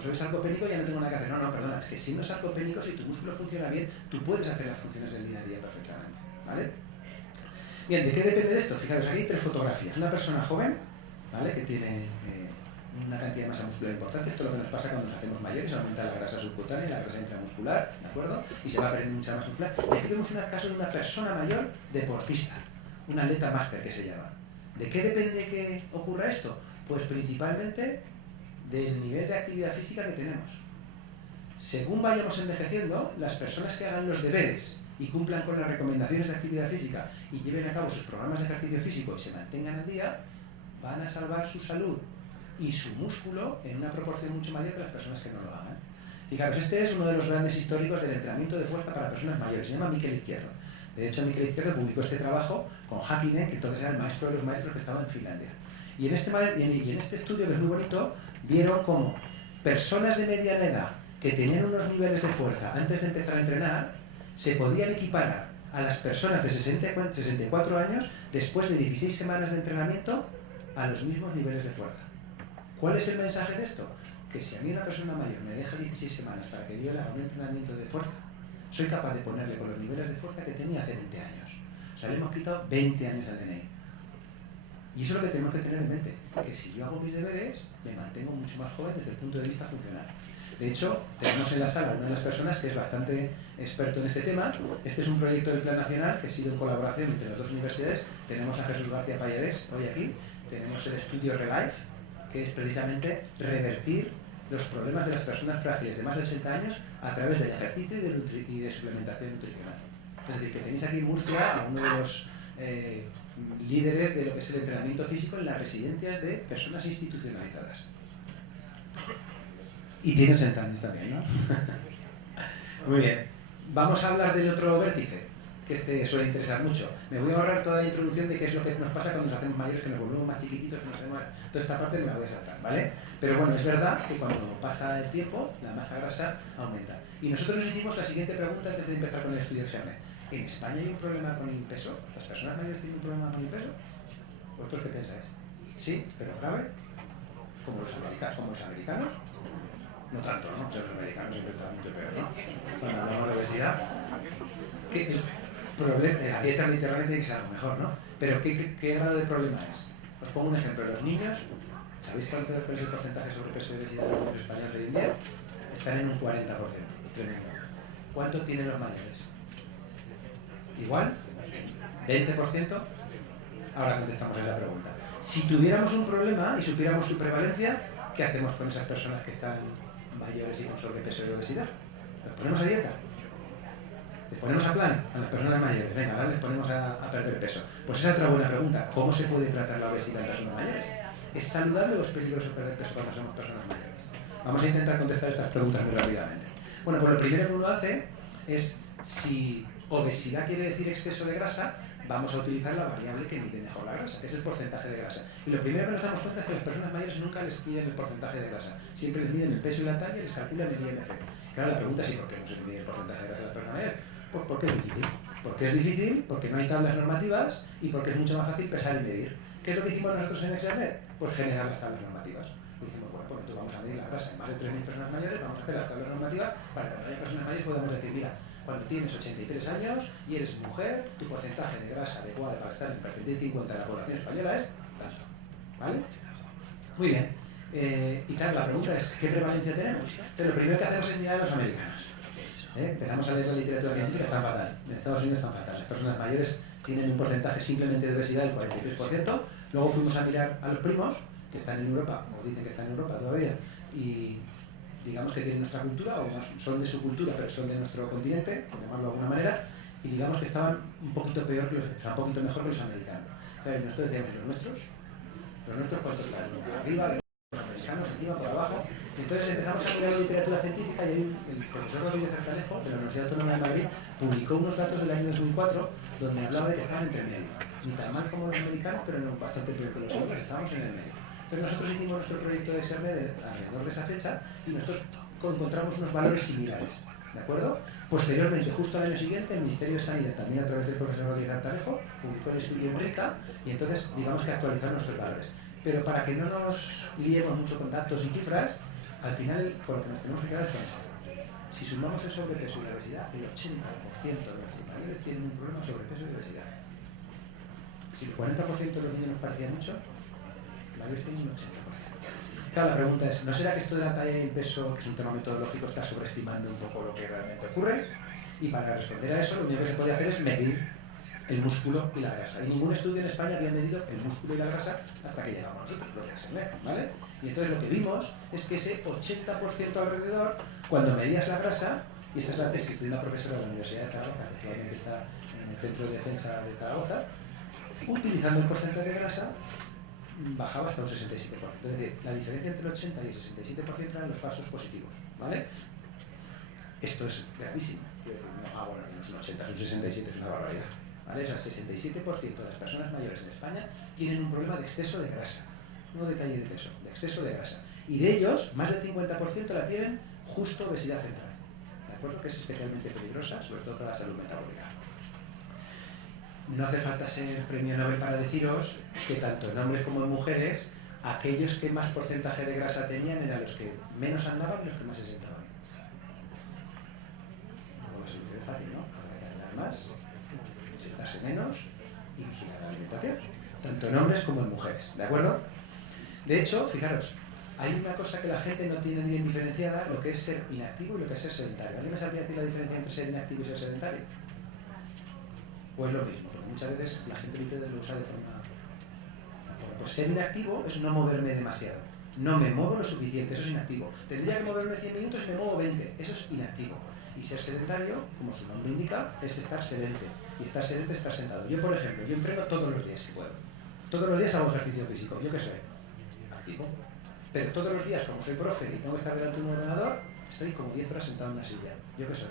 soy sarcopénico ya no tengo nada que hacer. No, no, perdona. Es que siendo sarcopénico, si tu músculo funciona bien, tú puedes hacer las funciones del día a día perfectamente. ¿Vale? Bien, ¿de qué depende de esto? Fijaros, aquí hay 3 fotografías. Una persona joven, ¿vale? Que tiene una cantidad de masa muscular importante. Esto es lo que nos pasa cuando nos hacemos mayores, aumenta la grasa subcutánea, la grasa intramuscular, ¿de acuerdo? Y se va a perder mucha masa muscular. Y aquí vemos un caso de una persona mayor deportista, un atleta máster que se llama. ¿De qué depende que ocurra esto? Pues principalmente del nivel de actividad física que tenemos. Según vayamos envejeciendo, las personas que hagan los deberes y cumplan con las recomendaciones de actividad física y lleven a cabo sus programas de ejercicio físico y se mantengan al día, van a salvar su salud y su músculo en una proporción mucho mayor que las personas que no lo hagan. Fijaros, este es uno de los grandes históricos del entrenamiento de fuerza para personas mayores, se llama Mikel Izquierdo. De hecho, Mikel Izquierdo publicó este trabajo con Häkkinen, que entonces era el maestro de los maestros que estaba en Finlandia. Y en este estudio, que es muy bonito, vieron cómo personas de mediana edad que tenían unos niveles de fuerza antes de empezar a entrenar se podían equiparar a las personas de 64 años después de 16 semanas de entrenamiento a los mismos niveles de fuerza. ¿Cuál es el mensaje de esto? Que si a mí una persona mayor me deja 16 semanas para que yo le haga un entrenamiento de fuerza, soy capaz de ponerle con los niveles de fuerza que tenía hace 20 años. O sea, le hemos quitado 20 años al DNI. Y eso es lo que tenemos que tener en mente, que si yo hago mis deberes, me mantengo mucho más joven desde el punto de vista funcional. De hecho, tenemos en la sala una de las personas que es bastante experto en este tema. Este es un proyecto del Plan Nacional que ha sido en colaboración entre las 2 universidades. Tenemos a Jesús García Pallares hoy aquí, tenemos el estudio Relife, que es precisamente revertir los problemas de las personas frágiles de más de 80 años a través del ejercicio y de suplementación nutricional. Es decir, que tenéis aquí en Murcia a uno de los líderes de lo que es el entrenamiento físico en las residencias de personas institucionalizadas. Y tiene 80 años también, ¿no? Muy bien. Vamos a hablar del otro vértice, que este suele interesar mucho. Me voy a ahorrar toda la introducción de qué es lo que nos pasa cuando nos hacemos mayores, que nos volvemos más chiquititos, que nos hacemos... Toda esta parte me la voy a saltar, ¿vale? Pero bueno, es verdad que cuando pasa el tiempo, la masa grasa aumenta. Y nosotros nos hicimos la siguiente pregunta antes de empezar con el estudio examen. ¿En España hay un problema con el peso? ¿Las personas mayores tienen un problema con el peso? ¿Vosotros qué pensáis? ¿Sí? ¿Pero grave? ¿Como los americanos? No tanto, ¿no? Los americanos siempre están mucho peor, ¿no? Cuando hablamos de obesidad, que el problema de la dieta mediterránea tiene que ser algo mejor, ¿no? Pero ¿qué grado de problema es? Os pongo un ejemplo. Los niños, ¿sabéis cuál es el porcentaje de sobrepeso y obesidad de los niños españoles hoy en día? Están en un 40%. Es tremendo. ¿Cuánto tienen los mayores? ¿Igual? ¿20%? Ahora contestamos a la pregunta. Si tuviéramos un problema y supiéramos su prevalencia, ¿qué hacemos con esas personas que están mayores y con sobrepeso y obesidad? ¿Les ponemos a dieta? ¿Les ponemos a plan a las personas mayores? Venga, ahora les ponemos a perder peso. Pues esa es otra buena pregunta. ¿Cómo se puede tratar la obesidad en personas mayores? ¿Es saludable o es peligroso perder peso cuando somos personas mayores? Vamos a intentar contestar estas preguntas muy rápidamente. Bueno, pues lo primero que uno hace es, si obesidad quiere decir exceso de grasa, vamos a utilizar la variable que mide mejor la grasa, que es el porcentaje de grasa. Y lo primero que nos damos cuenta es que las personas mayores nunca les miden el porcentaje de grasa. Siempre les miden el peso y la talla y les calculan el IMC. Claro, la pregunta es, ¿y por qué no se mide el porcentaje de grasa de las personas mayores? Pues porque es difícil. ¿Por qué es difícil? Porque no hay tablas normativas y porque es mucho más fácil pesar y medir. ¿Qué es lo que hicimos nosotros en Exernet? Pues generar las tablas normativas. Y dijimos, bueno, pues entonces vamos a medir la grasa en más de 3.000 personas mayores, vamos a hacer las tablas normativas para que cuando haya personas mayores podamos decir, mira, cuando tienes 83 años y eres mujer, tu porcentaje de grasa adecuado para estar en el percentil 50 de la población española es tanto. ¿Vale? Muy bien. Y claro, la pregunta es, ¿qué prevalencia tenemos? Entonces, lo primero que hacemos es mirar a los americanos. Empezamos a leer la literatura científica, están fatal. En Estados Unidos están fatal. Las personas mayores tienen un porcentaje simplemente de obesidad del 43%. Luego fuimos a mirar a los primos, que están en Europa, o dicen que están en Europa todavía, y digamos que tienen nuestra cultura, o más, son de su cultura, pero son de nuestro continente, por llamarlo de alguna manera, y digamos que estaban un poquito peor que un poquito mejor que los americanos. Claro, y nosotros decíamos, ¿los nuestros cuántos están? Arriba, los americanos, encima, por abajo. Entonces empezamos a mirar literatura científica y el profesor Rodríguez Artalejo, de la Universidad Autónoma de Madrid, publicó unos datos del año 2004 donde hablaba de que estaban entre medio. Ni tan mal como los americanos, pero no bastante peor que los otros, estábamos en el medio. Entonces nosotros hicimos nuestro proyecto de examen alrededor de esa fecha y nosotros encontramos unos valores similares, ¿de acuerdo? Posteriormente, justo al año siguiente, el Ministerio de Sanidad, también a través del profesor Rodríguez Artalejo, publicó el estudio en RICA y entonces digamos que actualizaron nuestros valores. Pero para que no nos liemos mucho con datos y cifras, al final con lo que nos tenemos que quedar es con esto. Si sumamos el sobrepeso y la obesidad, el 80% de nuestros mayores tienen un problema de sobrepeso y obesidad. Si el 40% de los niños nos parecía mucho, los mayores tienen un 80%. Claro, la pregunta es, ¿no será que esto de la talla y el peso, que es un tema metodológico, está sobreestimando un poco lo que realmente ocurre? Y para responder a eso, lo único que se puede hacer es medir el músculo y la grasa. Y ningún estudio en España había medido el músculo y la grasa hasta que llegamos nosotros, los de ASMR, ¿vale? Y entonces lo que vimos es que ese 80% alrededor, cuando medías la grasa, y esa es la tesis de una profesora de la Universidad de Zaragoza, que actualmente está en el Centro de Defensa de Zaragoza, utilizando el porcentaje de grasa, bajaba hasta un 67%. Es decir, la diferencia entre el 80 y el 67% eran los falsos positivos, ¿vale? Esto es gravísimo. Bueno, no es un 80, es un 67, es una barbaridad, ¿vale? O sea, el 67% de las personas mayores en España tienen un problema de exceso de grasa, no de talla y de peso, de exceso de grasa. Y de ellos, más del 50% la tienen justo obesidad central, ¿de acuerdo? Que es especialmente peligrosa, sobre todo para la salud metabólica. No hace falta ser premio Nobel para deciros que tanto en hombres como en mujeres, aquellos que más porcentaje de grasa tenían eran los que menos andaban y los que más se sentaban. Luego la solución es fácil, ¿no? Andar más, sentarse menos y vigilar la alimentación, tanto en hombres como en mujeres, ¿de acuerdo? De hecho, fijaros, hay una cosa que la gente no tiene bien diferenciada, lo que es ser inactivo y lo que es ser sedentario. ¿Alguien me sabría decir la diferencia entre ser inactivo y ser sedentario? ¿O es lo mismo? Porque muchas veces la gente lo usa de forma... Pues ser inactivo es no moverme demasiado. No me muevo lo suficiente, eso es inactivo. Tendría que moverme 100 minutos y me muevo 20, eso es inactivo. Y ser sedentario, como su nombre indica, es estar sedente. Y estar sedente es estar sentado. Yo, por ejemplo, yo entreno todos los días si puedo. Todos los días hago ejercicio físico. ¿Yo qué soy? Activo. Pero todos los días, como soy profe y tengo que estar delante de un ordenador, estoy como 10 horas sentado en una silla. ¿Yo qué soy?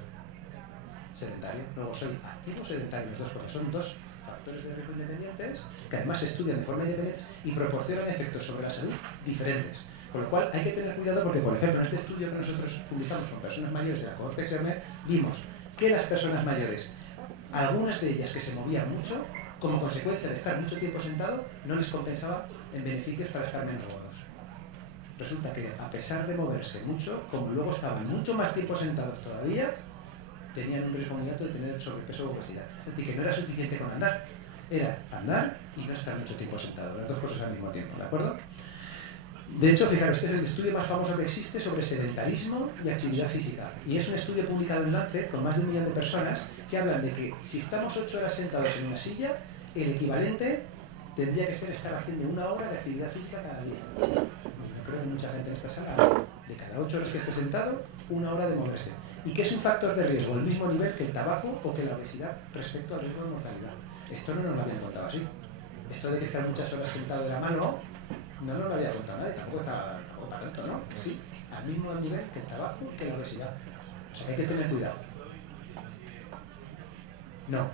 Sedentario. Luego soy activo o sedentario, las dos cosas. Son dos factores de riesgo independientes que además se estudian de forma independiente y proporcionan efectos sobre la salud diferentes. Con lo cual hay que tener cuidado porque, por ejemplo, en este estudio que nosotros publicamos con personas mayores de la cohorte externa, vimos que las personas mayores, algunas de ellas que se movían mucho, como consecuencia de estar mucho tiempo sentado, no les compensaba en beneficios para estar menos gordos. Resulta que a pesar de moverse mucho, como luego estaban mucho más tiempo sentados todavía, tenían un riesgo muy alto de tener sobrepeso o obesidad. Es decir, que no era suficiente con andar, era andar y no estar mucho tiempo sentado, las dos cosas al mismo tiempo, ¿de acuerdo? De hecho, fijaros, este es el estudio más famoso que existe sobre sedentarismo y actividad física. Y es un estudio publicado en Lancet con más de 1 millón de personas que hablan de que si estamos 8 horas sentados en una silla, el equivalente tendría que ser estar haciendo 1 hora de actividad física cada día. Y yo creo que mucha gente en esta sala, de cada 8 horas que esté sentado, 1 hora de moverse. Y que es un factor de riesgo al mismo nivel que el tabaco o que la obesidad respecto al riesgo de mortalidad. Esto no nos lo habían contado así. Esto de que estar muchas horas sentado de la mano, no nos lo había contado nadie, tampoco está para tanto, ¿no? Sí, al mismo nivel que el tabaco, que la obesidad. O sea, hay que tener cuidado. No,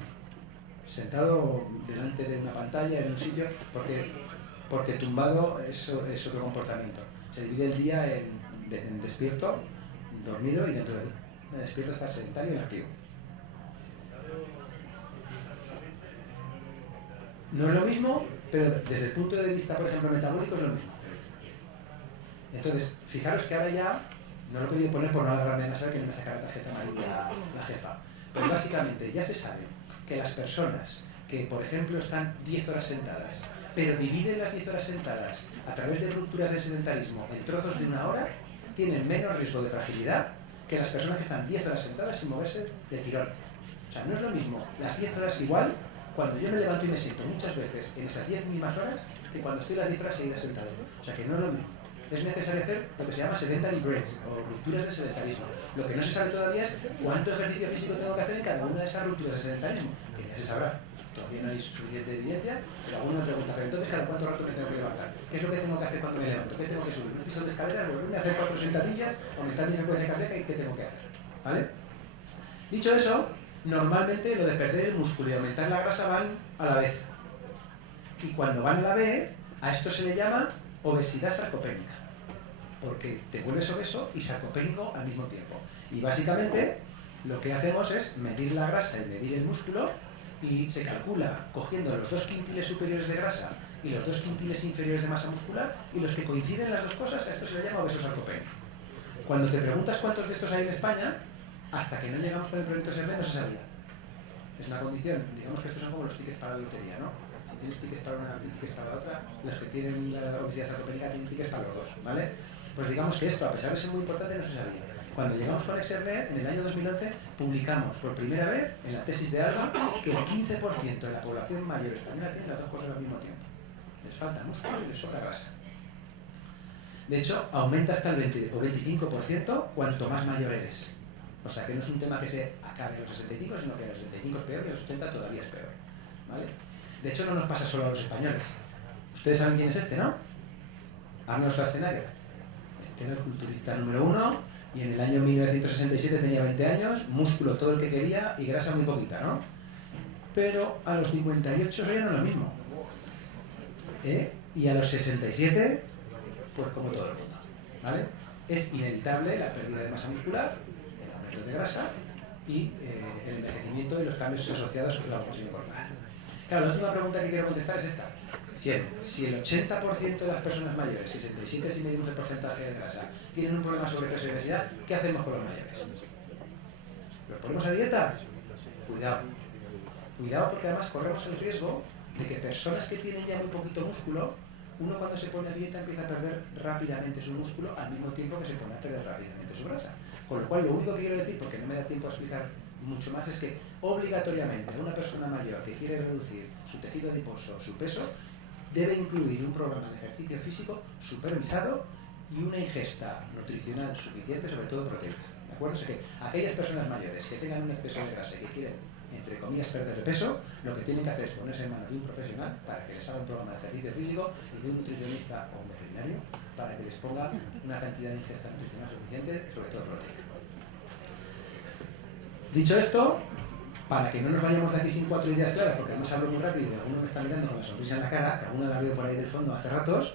sentado delante de una pantalla en un sitio, porque tumbado es otro comportamiento. Se divide el día en despierto, dormido y dentro de él. Me despierto estar sedentario y activo. No es lo mismo, pero desde el punto de vista, por ejemplo, metabólico es lo mismo. Entonces, fijaros que ahora ya, no lo he podido poner por no agarrarme más, que no me saca la tarjeta amarilla la jefa, pero básicamente ya se sabe que las personas que, por ejemplo, están 10 horas sentadas, pero dividen las 10 horas sentadas a través de rupturas de sedentarismo en trozos de 1 hora, tienen menos riesgo de fragilidad que las personas que están 10 horas sentadas sin moverse de tirón. O sea, no es lo mismo las 10 horas igual cuando yo me levanto y me siento muchas veces en esas 10 mismas horas que cuando estoy las 10 horas seguidas sentado. O sea, que no es lo mismo. Es necesario hacer lo que se llama sedentary breaks o rupturas de sedentarismo. Lo que no se sabe todavía es cuánto ejercicio físico tengo que hacer en cada una de esas rupturas de sedentarismo, que ya se sabrá. Todavía no hay suficiente evidencia, pero alguno me pregunta, pero entonces cada cuánto rato me tengo que levantar. ¿Qué es lo que tengo que hacer cuando me levanto? ¿Qué tengo que subir? ¿Un piso de escaleras? ¿Volverme a hacer 4 sentadillas? ¿Aumentar mi frecuencia cardíaca? ¿Y qué tengo que hacer? ¿Vale? Dicho eso, normalmente lo de perder el músculo y aumentar la grasa van a la vez. Y cuando van a la vez, a esto se le llama obesidad sarcopénica, porque te vuelves obeso y sarcopénico al mismo tiempo. Y básicamente lo que hacemos es medir la grasa y medir el músculo, y se calcula cogiendo los 2 quintiles superiores de grasa y los 2 quintiles inferiores de masa muscular, y los que coinciden las dos cosas, a esto se le llama obeso sarcopénico. Cuando te preguntas cuántos de estos hay en España, hasta que no llegamos con el proyecto SERME no se sabía. Es una condición, digamos que estos son como los tickets para la lotería, ¿no? Si tienes tickets para una y tickets para la otra, los que tienen la obesidad sarcopénica tienen tickets para los dos, ¿vale? Pues digamos que esto, a pesar de ser muy importante, no se sabía. Cuando llegamos con XRNet, en el año 2011, publicamos por primera vez en la tesis de ALBA que el 15% de la población mayor española tiene las dos cosas al mismo tiempo. Les falta músculo y les sobra grasa. De hecho, aumenta hasta el 20 o 25% cuanto más mayor eres. O sea, que no es un tema que se acabe a los 65, sino que a los 75 es peor y a los 80 todavía es peor. ¿Vale? De hecho, no nos pasa solo a los españoles. Ustedes saben quién es este, ¿no? Arnold Schwarzenegger. Este era el culturista número 1 y en el año 1967 tenía 20 años, músculo todo el que quería y grasa muy poquita, ¿no? Pero a los 58 ya no es lo mismo. Y a los 67, pues como todo el mundo. ¿Vale? Es inevitable la pérdida de masa muscular, de grasa y el envejecimiento y los cambios asociados con la composición corporal. Claro, la última pregunta que quiero contestar es esta. Si el 80% de las personas mayores, 67 si medimos el porcentaje de grasa, tienen un problema sobre peso y obesidad, ¿qué hacemos con los mayores? ¿Los ponemos a dieta? Cuidado. Cuidado, porque además corremos el riesgo de que personas que tienen ya muy poquito músculo, uno cuando se pone a dieta empieza a perder rápidamente su músculo al mismo tiempo que se pone a perder rápidamente su grasa. Con lo cual, lo único que quiero decir, porque no me da tiempo a explicar mucho más, es que obligatoriamente una persona mayor que quiere reducir su tejido adiposo, su peso, debe incluir un programa de ejercicio físico supervisado y una ingesta nutricional suficiente, sobre todo proteica. ¿De acuerdo? O sea que aquellas personas mayores que tengan un exceso de grasa y que quieren, entre comillas, perder peso, lo que tienen que hacer es ponerse en manos de un profesional para que les haga un programa de ejercicio físico y de un nutricionista o un veterinario para que les ponga una cantidad de ingesta nutricional suficiente, sobre todo proteica. Dicho esto, para que no nos vayamos de aquí sin 4 ideas claras, porque además hablo muy rápido y alguno me está mirando con la sonrisa en la cara, que alguna la veo por ahí del fondo hace ratos,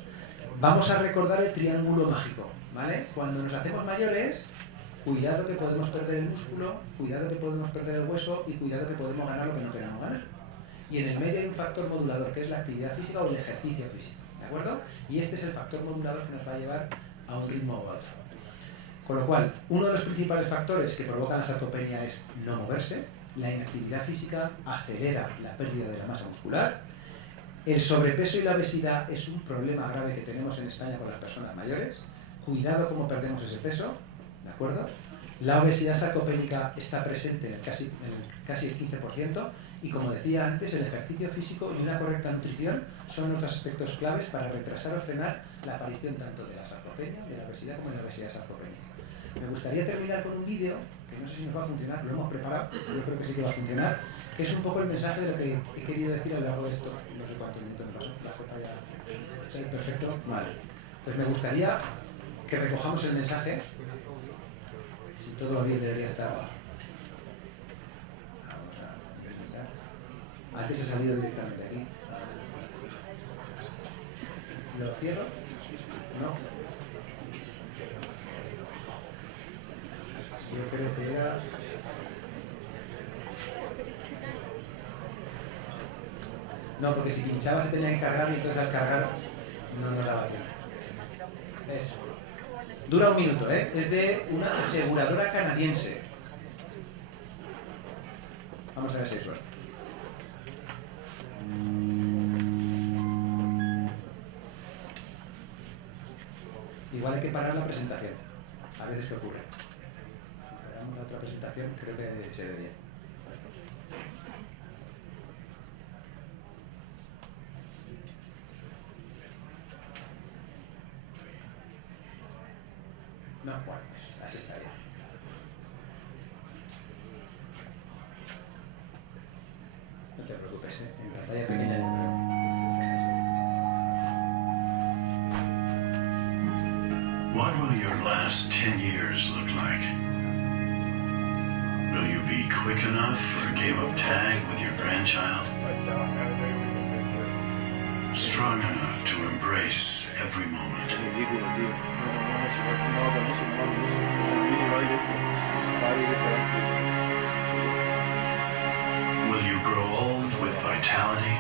vamos a recordar el triángulo mágico, ¿vale? Cuando nos hacemos mayores, cuidado que podemos perder el músculo, cuidado que podemos perder el hueso y cuidado que podemos ganar lo que no queramos ganar. Y en el medio hay un factor modulador, que es la actividad física o el ejercicio físico, ¿de acuerdo? Y este es el factor modulador que nos va a llevar a un ritmo u otro. Con lo cual, uno de los principales factores que provocan la sarcopenia es no moverse. La inactividad física acelera la pérdida de la masa muscular. El sobrepeso y la obesidad es un problema grave que tenemos en España con las personas mayores. Cuidado cómo perdemos ese peso, ¿de acuerdo? La obesidad sarcopénica está presente en casi el 15%, y como decía antes, el ejercicio físico y una correcta nutrición son otros aspectos claves para retrasar o frenar la aparición tanto de la sarcopenia, de la obesidad, como de la obesidad sarcopénica. Me gustaría terminar con un vídeo, que no sé si nos va a funcionar, lo hemos preparado, yo creo que sí que va a funcionar, que es un poco el mensaje de lo que he querido decir a lo largo de esto. No sé cuántos minutos me pasó, la copa ya está perfecto. Vale. Pues me gustaría que recojamos el mensaje. Si todo va bien, debería estar. Vamos a verificar. Antes ha salido directamente aquí. ¿Lo cierro? No. Yo creo que era... No, porque si pinchaba se tenía que cargar y entonces al cargar no nos daba tiempo. Eso. Dura 1 minuto, ¿eh? Es de una aseguradora canadiense. Vamos a ver si hay suerte. Igual hay que parar la presentación. A veces que ocurre. presentación, creo que se ve bien. No, bueno, pues así está bien. No te preocupes, en pantalla pequeña no creo. What will your last 10 years look like? Will you be quick enough for a game of tag with your grandchild? Strong enough to embrace every moment? Ridículo, tío. No, el vídeo va directo. Will you grow old with vitality?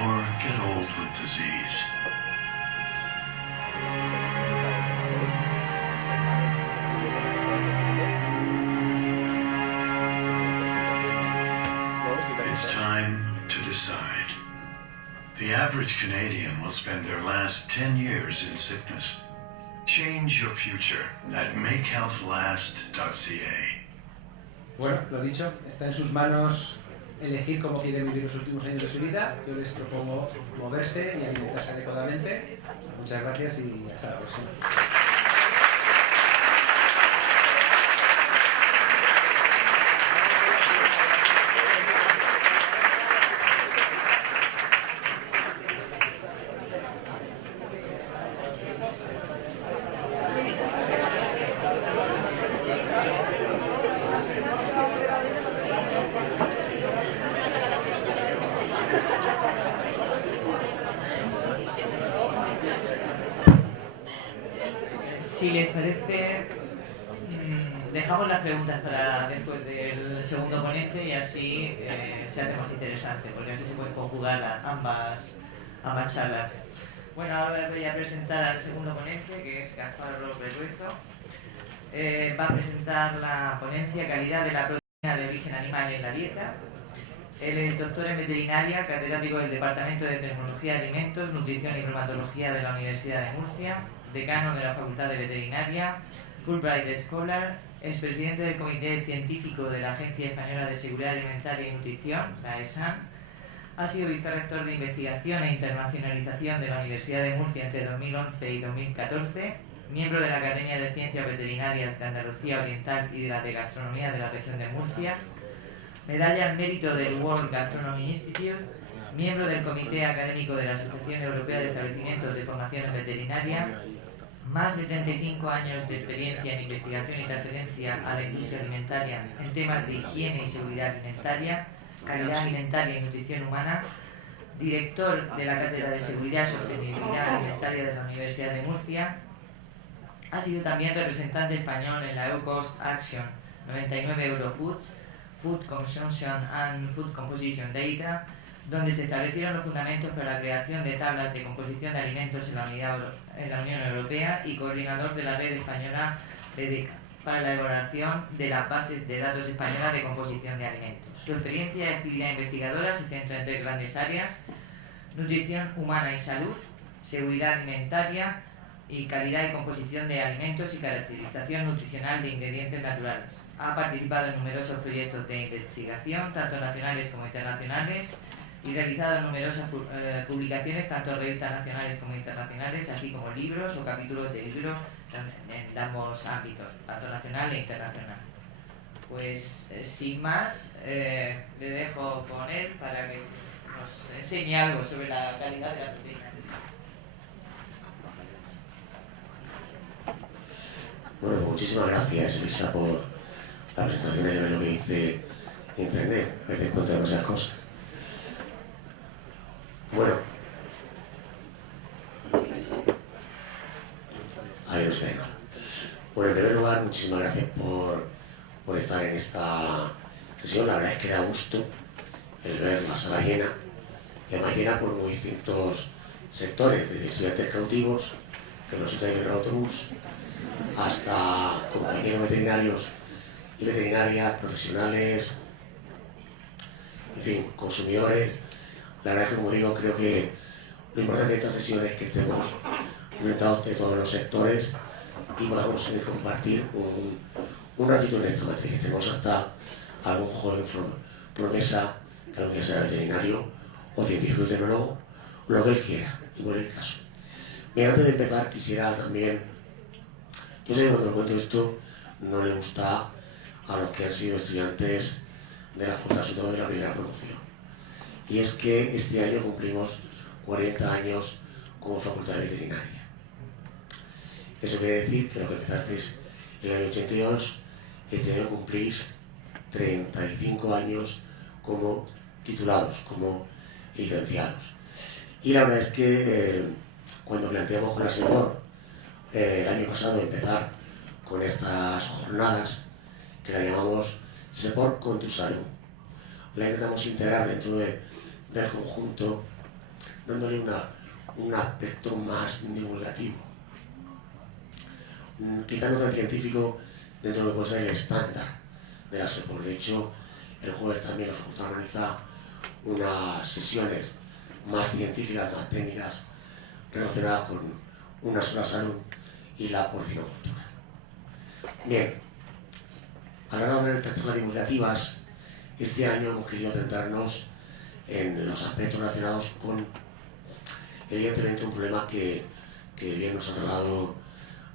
Or get old with disease? It's time to decide. The average Canadian will spend their last 10 years in sickness. Change your future at makehealthlast.ca. Bueno, lo dicho, está en sus manos elegir cómo quieren vivir los últimos años de su vida. Yo les propongo moverse y alimentarse adecuadamente. Muchas gracias y hasta la próxima. Si les parece, dejamos las preguntas para después del segundo ponente y así se hace más interesante, porque así se pueden conjugar ambas charlas. Bueno, ahora voy a presentar al segundo ponente, que es Gaspar López Ruizo. Va a presentar la ponencia Calidad de la proteína de origen animal en la dieta. Él es doctor en veterinaria, catedrático del Departamento de Tecnología de Alimentos, Nutrición y Bromatología de la Universidad de Murcia, decano de la Facultad de Veterinaria, Fulbright Scholar, expresidente del Comité Científico de la Agencia Española de Seguridad Alimentaria y Nutrición, la ESAN. Ha sido vicerrector de Investigación e Internacionalización de la Universidad de Murcia entre 2011 y 2014, miembro de la Academia de Ciencias Veterinarias de Andalucía Oriental y de la de Gastronomía de la región de Murcia, medalla al mérito del World Gastronomy Institute, miembro del Comité Académico de la Asociación Europea de Establecimientos de Formación en Veterinaria, más de 35 años de experiencia en investigación y transferencia a la industria alimentaria en temas de higiene y seguridad alimentaria, calidad alimentaria y nutrición humana, director de la Cátedra de Seguridad y Sostenibilidad Alimentaria de la Universidad de Murcia. Ha sido también representante español en la EU-Cost Action 99 Eurofoods, Food Consumption and Food Composition Data, donde se establecieron los fundamentos para la creación de tablas de composición de alimentos en la Unión Europea y coordinador de la red española EDECA para la elaboración de las bases de datos españolas de composición de alimentos. Su experiencia y actividad investigadora se centra en tres grandes áreas: nutrición humana y salud, seguridad alimentaria y calidad y composición de alimentos y caracterización nutricional de ingredientes naturales. Ha participado en numerosos proyectos de investigación, tanto nacionales como internacionales, y realizado numerosas publicaciones, tanto en revistas nacionales como internacionales, así como libros o capítulos de libros en ambos ámbitos, tanto nacional e internacional. Pues sin más, le dejo con él para que nos enseñe algo sobre la calidad de la proteína. Bueno, muchísimas gracias, Elisa, por la presentación de lo que hice en internet. A veces cuento demasiadas cosas. Bueno, ahí nos vemos. Bueno, en primer lugar, muchísimas gracias por estar en esta sesión. La verdad es que da gusto el ver la sala llena, y además llena por muy distintos sectores, desde estudiantes cautivos que nos traen en el autobús, hasta compañeros veterinarios y veterinarias, profesionales, en fin, consumidores. La verdad es que, como digo, creo que lo importante de esta sesión es que estemos conectados de todos los sectores y vamos a compartir un ratito en esta materia. Tenemos hasta algún joven promesa que algún día sea veterinario o científico tecnólogo, lo que él quiera, en cualquier caso. Bien, antes de empezar quisiera también, yo sé que cuando cuento esto no le gusta a los que han sido estudiantes de la facultad, sobre todo de la primera promoción. Y es que este año cumplimos 40 años como facultad de veterinaria. Eso quiere decir que lo que empezasteis en el año 82, este año cumplís 35 años como titulados, como licenciados. Y la verdad es que cuando planteamos con la SEPOR el año pasado empezar con estas jornadas, que la llamamos SEPOR con tu salud, la intentamos integrar dentro del conjunto, dándole un aspecto más divulgativo, quizá no tan científico dentro de lo que puede ser el estándar de la SEPOR. De hecho, el jueves también la facultad organiza unas sesiones más científicas, más técnicas, relacionadas con una sola salud y la porcinocultura. Bien, a la hora de estas charlas divulgativas, este año hemos querido centrarnos en los aspectos relacionados con, evidentemente, un problema que bien nos ha trasladado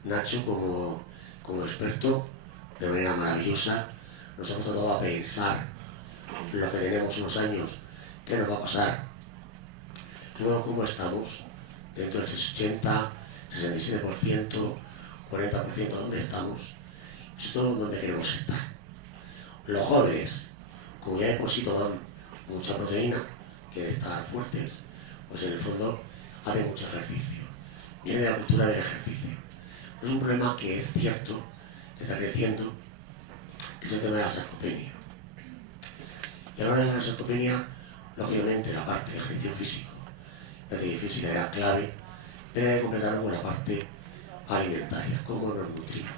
Nacho como experto de manera maravillosa. Nos hemos tratado a pensar lo que tenemos unos años, qué nos va a pasar, luego cómo estamos dentro del 60, 67%, 40%, dónde estamos, es todo donde queremos estar. Los jóvenes, como ya de por sí toman mucha proteína, quieren estar fuertes, pues en el fondo hacen mucho ejercicio, viene de la cultura del ejercicio. Es un problema que es cierto, que está creciendo, que es el tema de la sarcopenia. Y a la hora de la sarcopenia, lógicamente la parte de ejercicio físico, la actividad física era clave, pero hay que completarlo con la parte alimentaria, cómo nos nutrimos,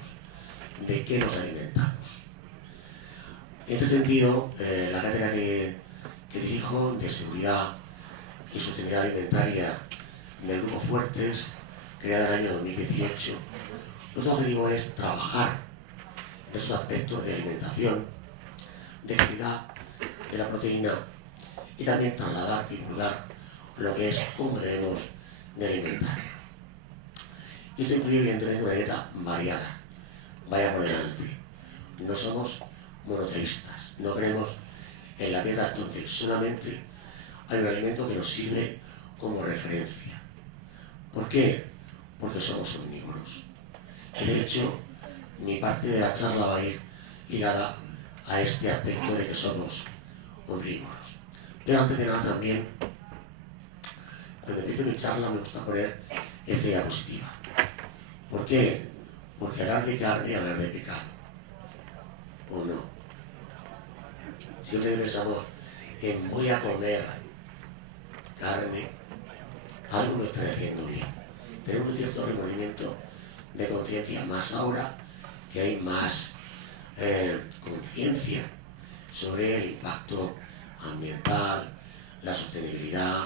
de qué nos alimentamos. En este sentido, la cátedra que dirijo de seguridad y sostenibilidad alimentaria del Grupo Fuertes, creada en el año 2018, nuestro objetivo es trabajar esos aspectos de alimentación, de calidad de la proteína y también trasladar, divulgar lo que es cómo debemos de alimentar. Y esto incluye evidentemente una dieta variada, vaya por delante. No somos monoteístas, no creemos en la dieta donde solamente hay un alimento que nos sirve como referencia. ¿Por qué? Porque somos omnívoros. Y de hecho, mi parte de la charla va a ir ligada a este aspecto de que somos omnívoros. Pero antes de nada también, cuando empiezo mi charla me gusta poner esta diapositiva. ¿Por qué? Porque hablar de carne y hablar de pecado. ¿O no? Siempre pensamos en voy a comer carne, algo no está haciendo bien. Tenemos un cierto remordimiento de conciencia, más ahora que hay más conciencia sobre el impacto ambiental, la sostenibilidad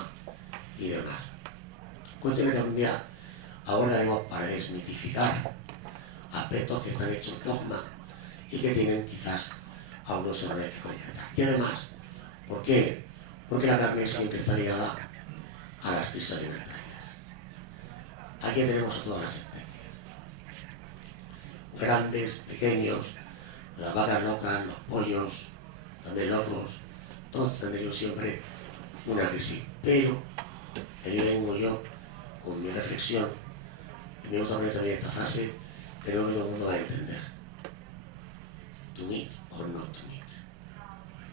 y demás. Cuénteme que un día ahora debemos para desmitificar aspectos que están hechos dogma y que tienen quizás algunos errores que completar. Y además, ¿por qué? Porque la carne siempre está ligada a las crisis alimentarias. Aquí tenemos a todas las especies. Grandes, pequeños, las vacas locas, los pollos, también locos, todos han tenido siempre una crisis. Pero ahí vengo yo con mi reflexión, y me gusta poner también esta frase, creo que todo el mundo va a entender. To meat or not to meat.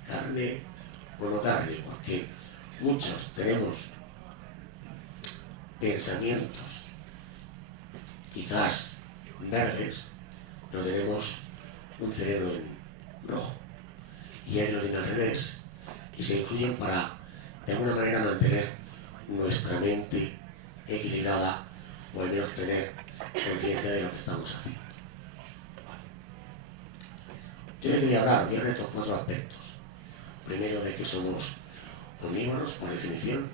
Carne o no carne, porque muchos tenemos pensamientos quizás verdes, pero tenemos un cerebro en rojo y ellos lo tienen al revés y se incluyen para de alguna manera mantener nuestra mente equilibrada o al menos tener conciencia de lo que estamos haciendo. Yo les voy a hablar de estos 4 aspectos. Primero, de que somos omnívoros por definición,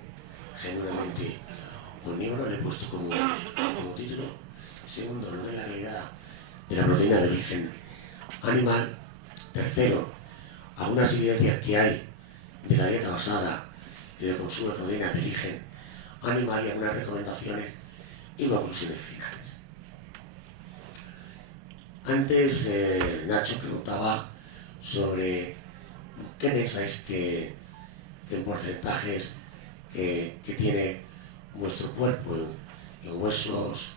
genuinamente omnívoros, le he puesto como título. Segundo, no es la habilidad de la proteína de origen animal. Tercero, algunas evidencias que hay de la dieta basada en el consumo de proteína de origen animal y algunas recomendaciones y conclusiones finales. Antes Nacho preguntaba sobre qué pensáis que en porcentajes que tiene vuestro cuerpo en huesos,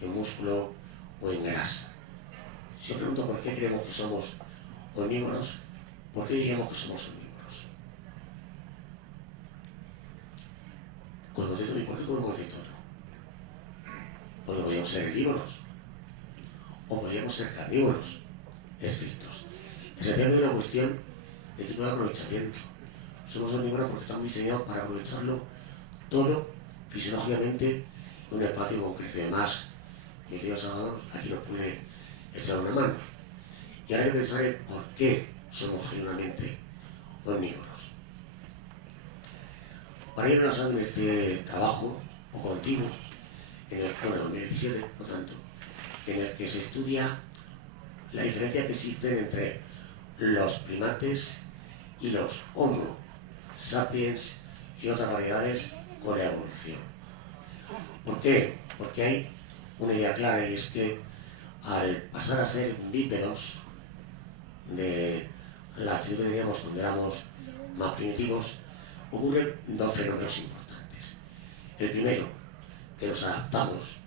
en músculo o en grasa. Si os pregunto por qué creemos que somos omnívoros, ¿por qué diríamos que somos omnívoros? Comemos de todo. ¿Y por qué comemos de todo? Porque podríamos ser herbívoros o podríamos ser carnívoros estrictos. Esencialmente es una cuestión de tipo de aprovechamiento. Somos omnívoros porque estamos diseñados para aprovecharlo todo fisiológicamente en un espacio concreto. Además, mi querido Salvador aquí nos puede echar una mano. Y ahora hay que pensar en por qué somos genuinamente omnívoros. Para ir basado en este trabajo o continuo, en el 2017, por tanto, en el que se estudia la diferencia que existe entre los primates y los Homo sapiens y otras variedades con la evolución. ¿Por qué? Porque hay una idea clara, y es que al pasar a ser bípedos de la actitud que teníamos cuando éramos más primitivos, ocurren dos fenómenos importantes. El primero, que nos adaptamos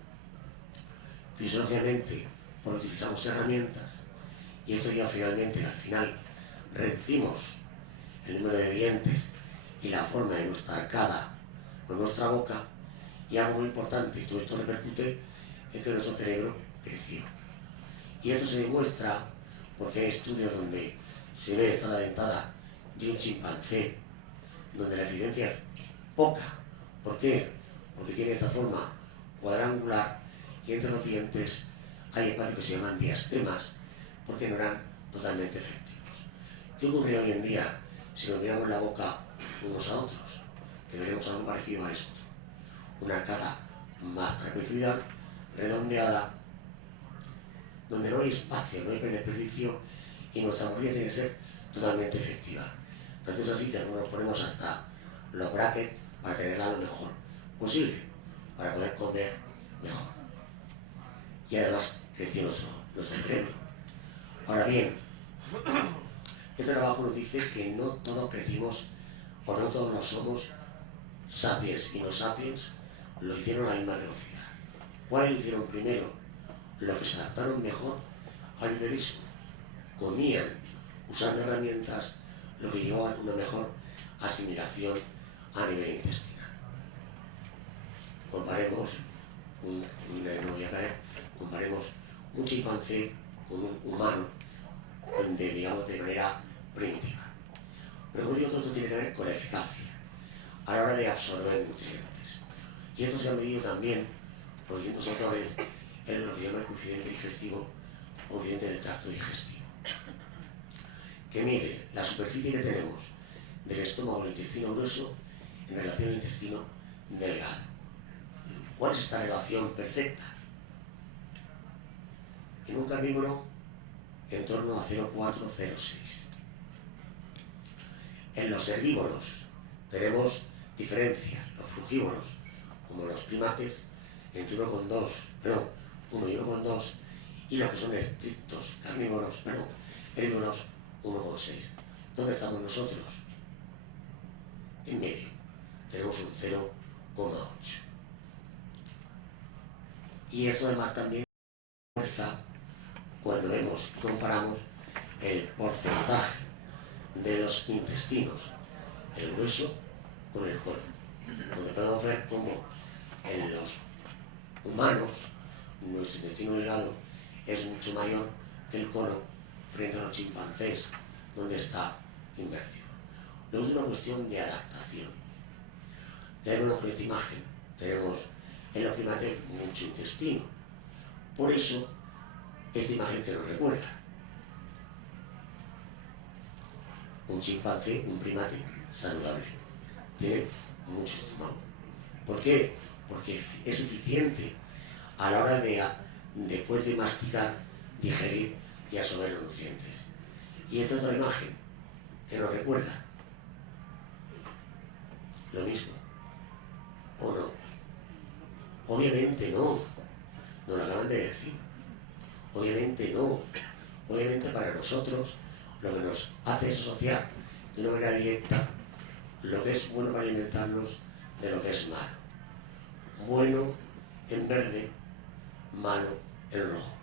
fisiológicamente porque utilizamos herramientas, y esto lleva finalmente, al final, reducimos el número de dientes y la forma de nuestra arcada o nuestra boca, y algo muy importante, y todo esto repercute en que nuestro cerebro creció. Y esto se demuestra porque hay estudios donde se ve esta la dentada de un chimpancé, donde la evidencia es poca. ¿Por qué? Porque tiene esta forma cuadrangular y entre los dientes hay espacios que se llaman diastemas, porque no eran totalmente efectivos. ¿Qué ocurre hoy en día si nos miramos la boca unos a otros? Que veremos algo parecido a esto. Una arcada más trapezoidal, redondeada, donde no hay espacio, no hay desperdicio, y nuestra mordida tiene que ser totalmente efectiva. Tanto es así que algunos ponemos hasta los brackets para tenerla lo mejor posible, para poder comer mejor. Y además creció nuestro cerebro. Ahora bien, este trabajo nos dice que no todos crecimos o no todos los somos sapiens, y los sapiens lo hicieron a la misma velocidad. ¿Cuáles lo hicieron primero? Los que se adaptaron mejor al bipedismo. Comían usando herramientas, lo que llevó a una mejor asimilación a nivel intestinal. Comparemos, no voy a caer, comparemos un chimpancé con un humano digamos, de manera primitiva. Pero como digo, todo esto tiene que ver con la eficacia a la hora de absorber nutrientes. Y esto se ha medido también por distintos autores en lo que llama el coeficiente digestivo o coeficiente del tracto digestivo, que mide la superficie que tenemos del estómago al intestino grueso en relación al intestino delgado. ¿Cuál es esta relación perfecta? En un carnívoro, en torno a 0,406. En los herbívoros tenemos diferencias. Los frugívoros, como los primates, entre 1 y 1,2, y los que son estrictos carnívoros, herbívoros, 1,6. ¿Dónde estamos nosotros? En medio. Tenemos un 0,8. Y esto además también muestra cuando vemos y comparamos el porcentaje de los intestinos, el grueso con el colon, donde podemos ver cómo en los humanos nuestro intestino delgado es mucho mayor que el colon frente a los chimpancés, donde está invertido. Luego es una cuestión de adaptación. Tenemos con esta imagen, tenemos en los primates mucho intestino. Por eso, esta imagen que nos recuerda un chimpancé, un primate saludable, tiene mucho estómago. ¿Por qué? Porque es eficiente a la hora de, después de masticar, digerir y absorber los nutrientes. Y esta otra imagen que nos recuerda lo mismo, ¿o no? Obviamente no, nos lo acaban de decir. Obviamente no. Obviamente para nosotros lo que nos hace es asociar de una manera directa lo que es bueno para alimentarnos de lo que es malo. Bueno en verde, malo en rojo.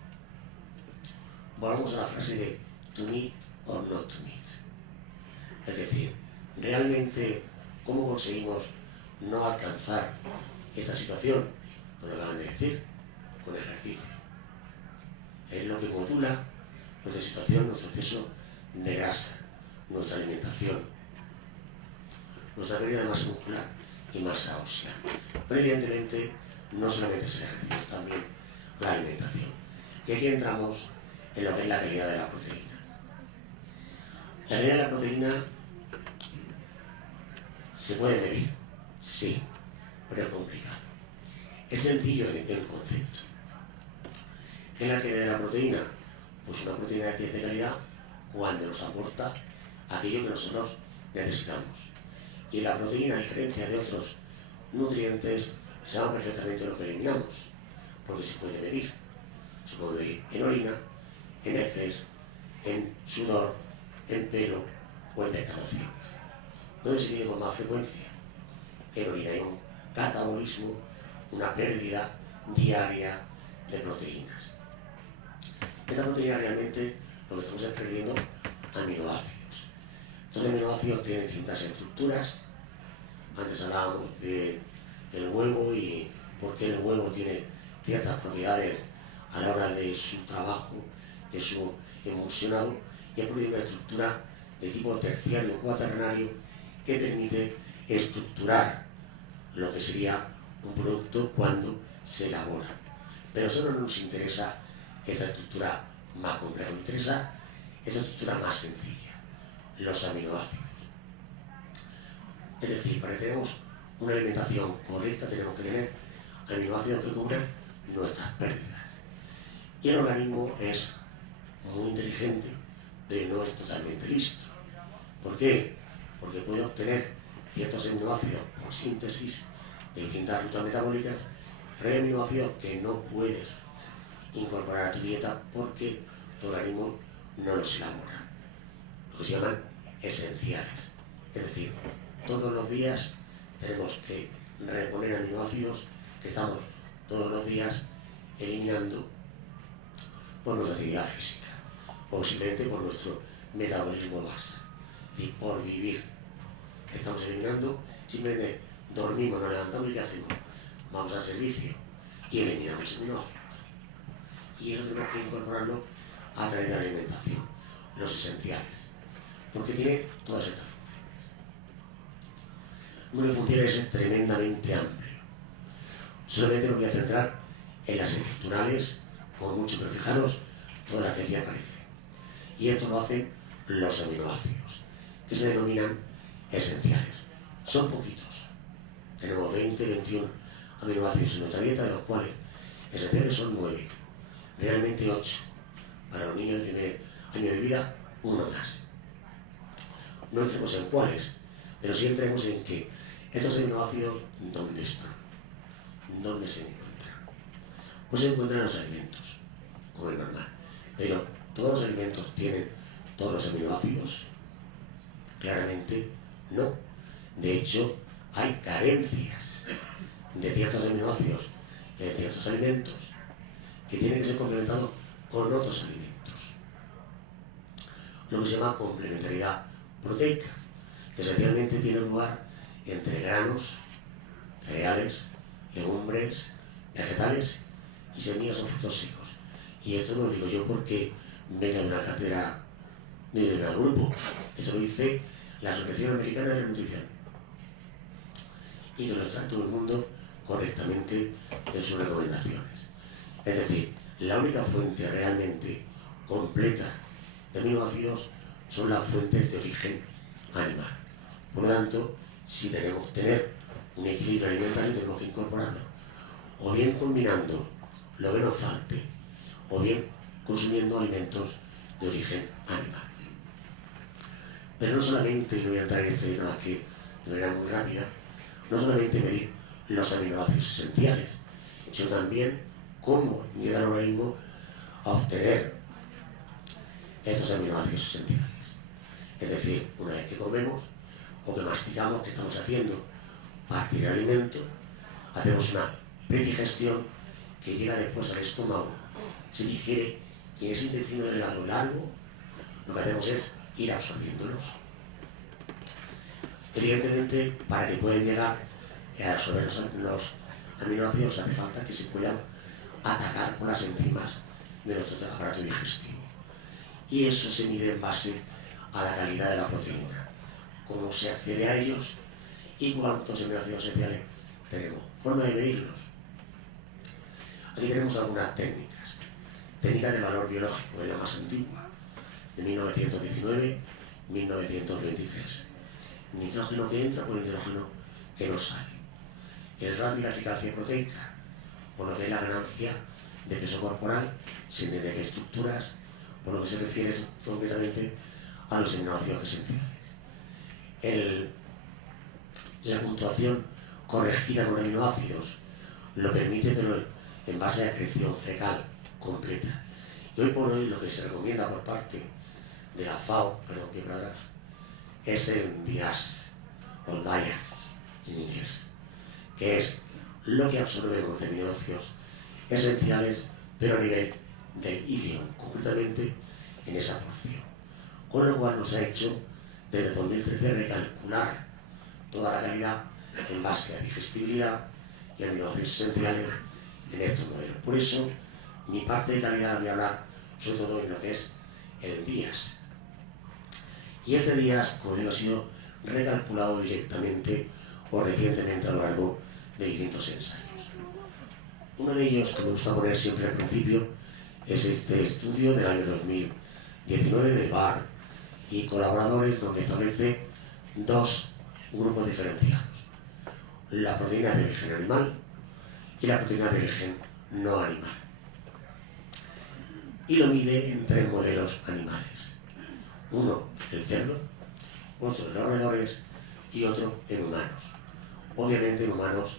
Volvamos a la frase de to meet or not to meet. Es decir, realmente, ¿cómo conseguimos no alcanzar esta situación? Nos lo acaban de decir, con ejercicio. Es lo que modula nuestra situación, nuestro exceso de grasa, nuestra alimentación, nuestra pérdida de masa muscular y masa ósea. Pero evidentemente no solamente es el ejercicio, también la alimentación. Y aquí entramos en lo que es la calidad de la proteína. La calidad de la proteína se puede medir, sí, pero es complicado. Es sencillo en concepto. ¿Qué es la calidad de la proteína? Pues una proteína que es de calidad cuando nos aporta aquello que nosotros necesitamos. Y la proteína, a diferencia de otros nutrientes, sabe perfectamente lo que eliminamos, porque se puede medir. Se puede medir en orina, en heces, en sudor, en pelo o en declaraciones. ¿Dónde se tiene con más frecuencia? En orina hay un catabolismo, una pérdida diaria de proteínas. Esta proteína realmente lo que estamos es perdiendo aminoácidos. Estos aminoácidos tienen distintas estructuras. Antes hablábamos del huevo y por qué el huevo tiene ciertas propiedades a la hora de su trabajo, de su emulsionado, y ha producido una estructura de tipo terciario o cuaternario que permite estructurar lo que sería un producto cuando se elabora. Pero solo no nos interesa esta estructura más compleja, nos interesa esta estructura más sencilla, los aminoácidos. Es decir, para que tengamos una alimentación correcta tenemos que tener aminoácidos que cubran nuestras pérdidas. Y el organismo es muy inteligente, pero no es totalmente listo. ¿Por qué? Porque puede obtener ciertos aminoácidos por síntesis de distintas rutas metabólicas, pero hay aminoácidos que no puedes incorporar a tu dieta porque tu organismo no los elabora, lo que se llaman esenciales. Es decir, todos los días tenemos que reponer aminoácidos que estamos todos los días eliminando por nuestra actividad física o simplemente por nuestro metabolismo base y por vivir. Estamos eliminando, simplemente dormimos, nos levantamos y ¿qué hacemos? Vamos al servicio y eliminamos aminoácidos. Y eso tenemos que incorporarlo a través de la alimentación, los esenciales, porque tiene todas estas funciones. El número de funciones es tremendamente amplio. Solamente me voy a centrar en las estructurales, como mucho, pero fijaros todas las que aquí aparecen. Y esto lo hacen los aminoácidos, que se denominan esenciales. Son poquitos. Tenemos 20, 21 aminoácidos en nuestra dieta, de los cuales esenciales son 9. Realmente 8. Para los niños del primer año de vida, 1 más. No entremos en cuáles, pero sí entremos en que estos aminoácidos, ¿dónde están? ¿Dónde se encuentran? Pues se encuentran en los alimentos, como es normal. Pero ¿todos los alimentos tienen todos los aminoácidos? Claramente no. De hecho, hay carencias de ciertos aminoácidos en ciertos alimentos que tienen que ser complementados con otros alimentos. Lo que se llama complementariedad proteica, que esencialmente tiene lugar entre granos, cereales, legumbres, vegetales y semillas o frutos secos. Y esto no lo digo yo porque venga de una cátedra ni de un grupo. Esto lo dice la Asociación Americana de la Nutrición. Y que lo está todo el mundo correctamente en sus recomendaciones. Es decir, la única fuente realmente completa de aminoácidos son las fuentes de origen animal. Por lo tanto, si tenemos que tener un equilibrio alimentario, tenemos que incorporarlo, o bien combinando lo que nos falte, o bien consumiendo alimentos de origen animal. Pero no solamente, y voy a entrar en este tema aquí de manera muy rápida, no solamente medir los aminoácidos esenciales, sino también cómo llega el organismo a obtener estos aminoácidos esenciales. Es decir, una vez que comemos o que masticamos, que estamos haciendo partir del alimento, hacemos una predigestión que llega después al estómago, se digiere y en ese intestino delgado largo lo que hacemos es ir absorbiéndolos. Evidentemente, para que puedan llegar a absorber los aminoácidos hace falta que se puedan atacar por las enzimas de nuestro aparato digestivo. Y eso se mide en base a la calidad de la proteína, cómo se accede a ellos y cuántos aminoácidos esenciales tenemos. Forma de medirlos. Aquí tenemos algunas técnicas. Técnica de valor biológico, es la más antigua, de 1919-1923. Nitrógeno que entra por nitrógeno que no sale. El ratio y la eficacia proteica, por lo que es la ganancia de peso corporal, se entiende que estructuras, por lo que se refiere concretamente a los aminoácidos esenciales. La puntuación corregida con aminoácidos lo permite, pero en base a excreción fecal completa. Y hoy por hoy lo que se recomienda por parte de la FAO, es el DIAS, o DIAS en inglés, que es lo que absorbemos de aminoácidos esenciales, pero a nivel del ilion, concretamente en esa porción. Con lo cual nos ha hecho desde 2013 recalcular toda la calidad en base a digestibilidad y aminoácidos esenciales en estos modelos. Por eso, mi parte de calidad voy a hablar sobre todo en lo que es el DIAS. Y este DIAS, como digo, ha sido recalculado directamente o recientemente a lo largo de distintos ensayos. Uno de ellos, que me gusta poner siempre al principio, es este estudio del año 2019 de Barr y colaboradores, donde establece dos grupos diferenciados: la proteína de origen animal y la proteína de origen no animal. Y lo mide en 3 modelos animales. Uno, el cerdo, otro en los roedores y otro en humanos. Obviamente en humanos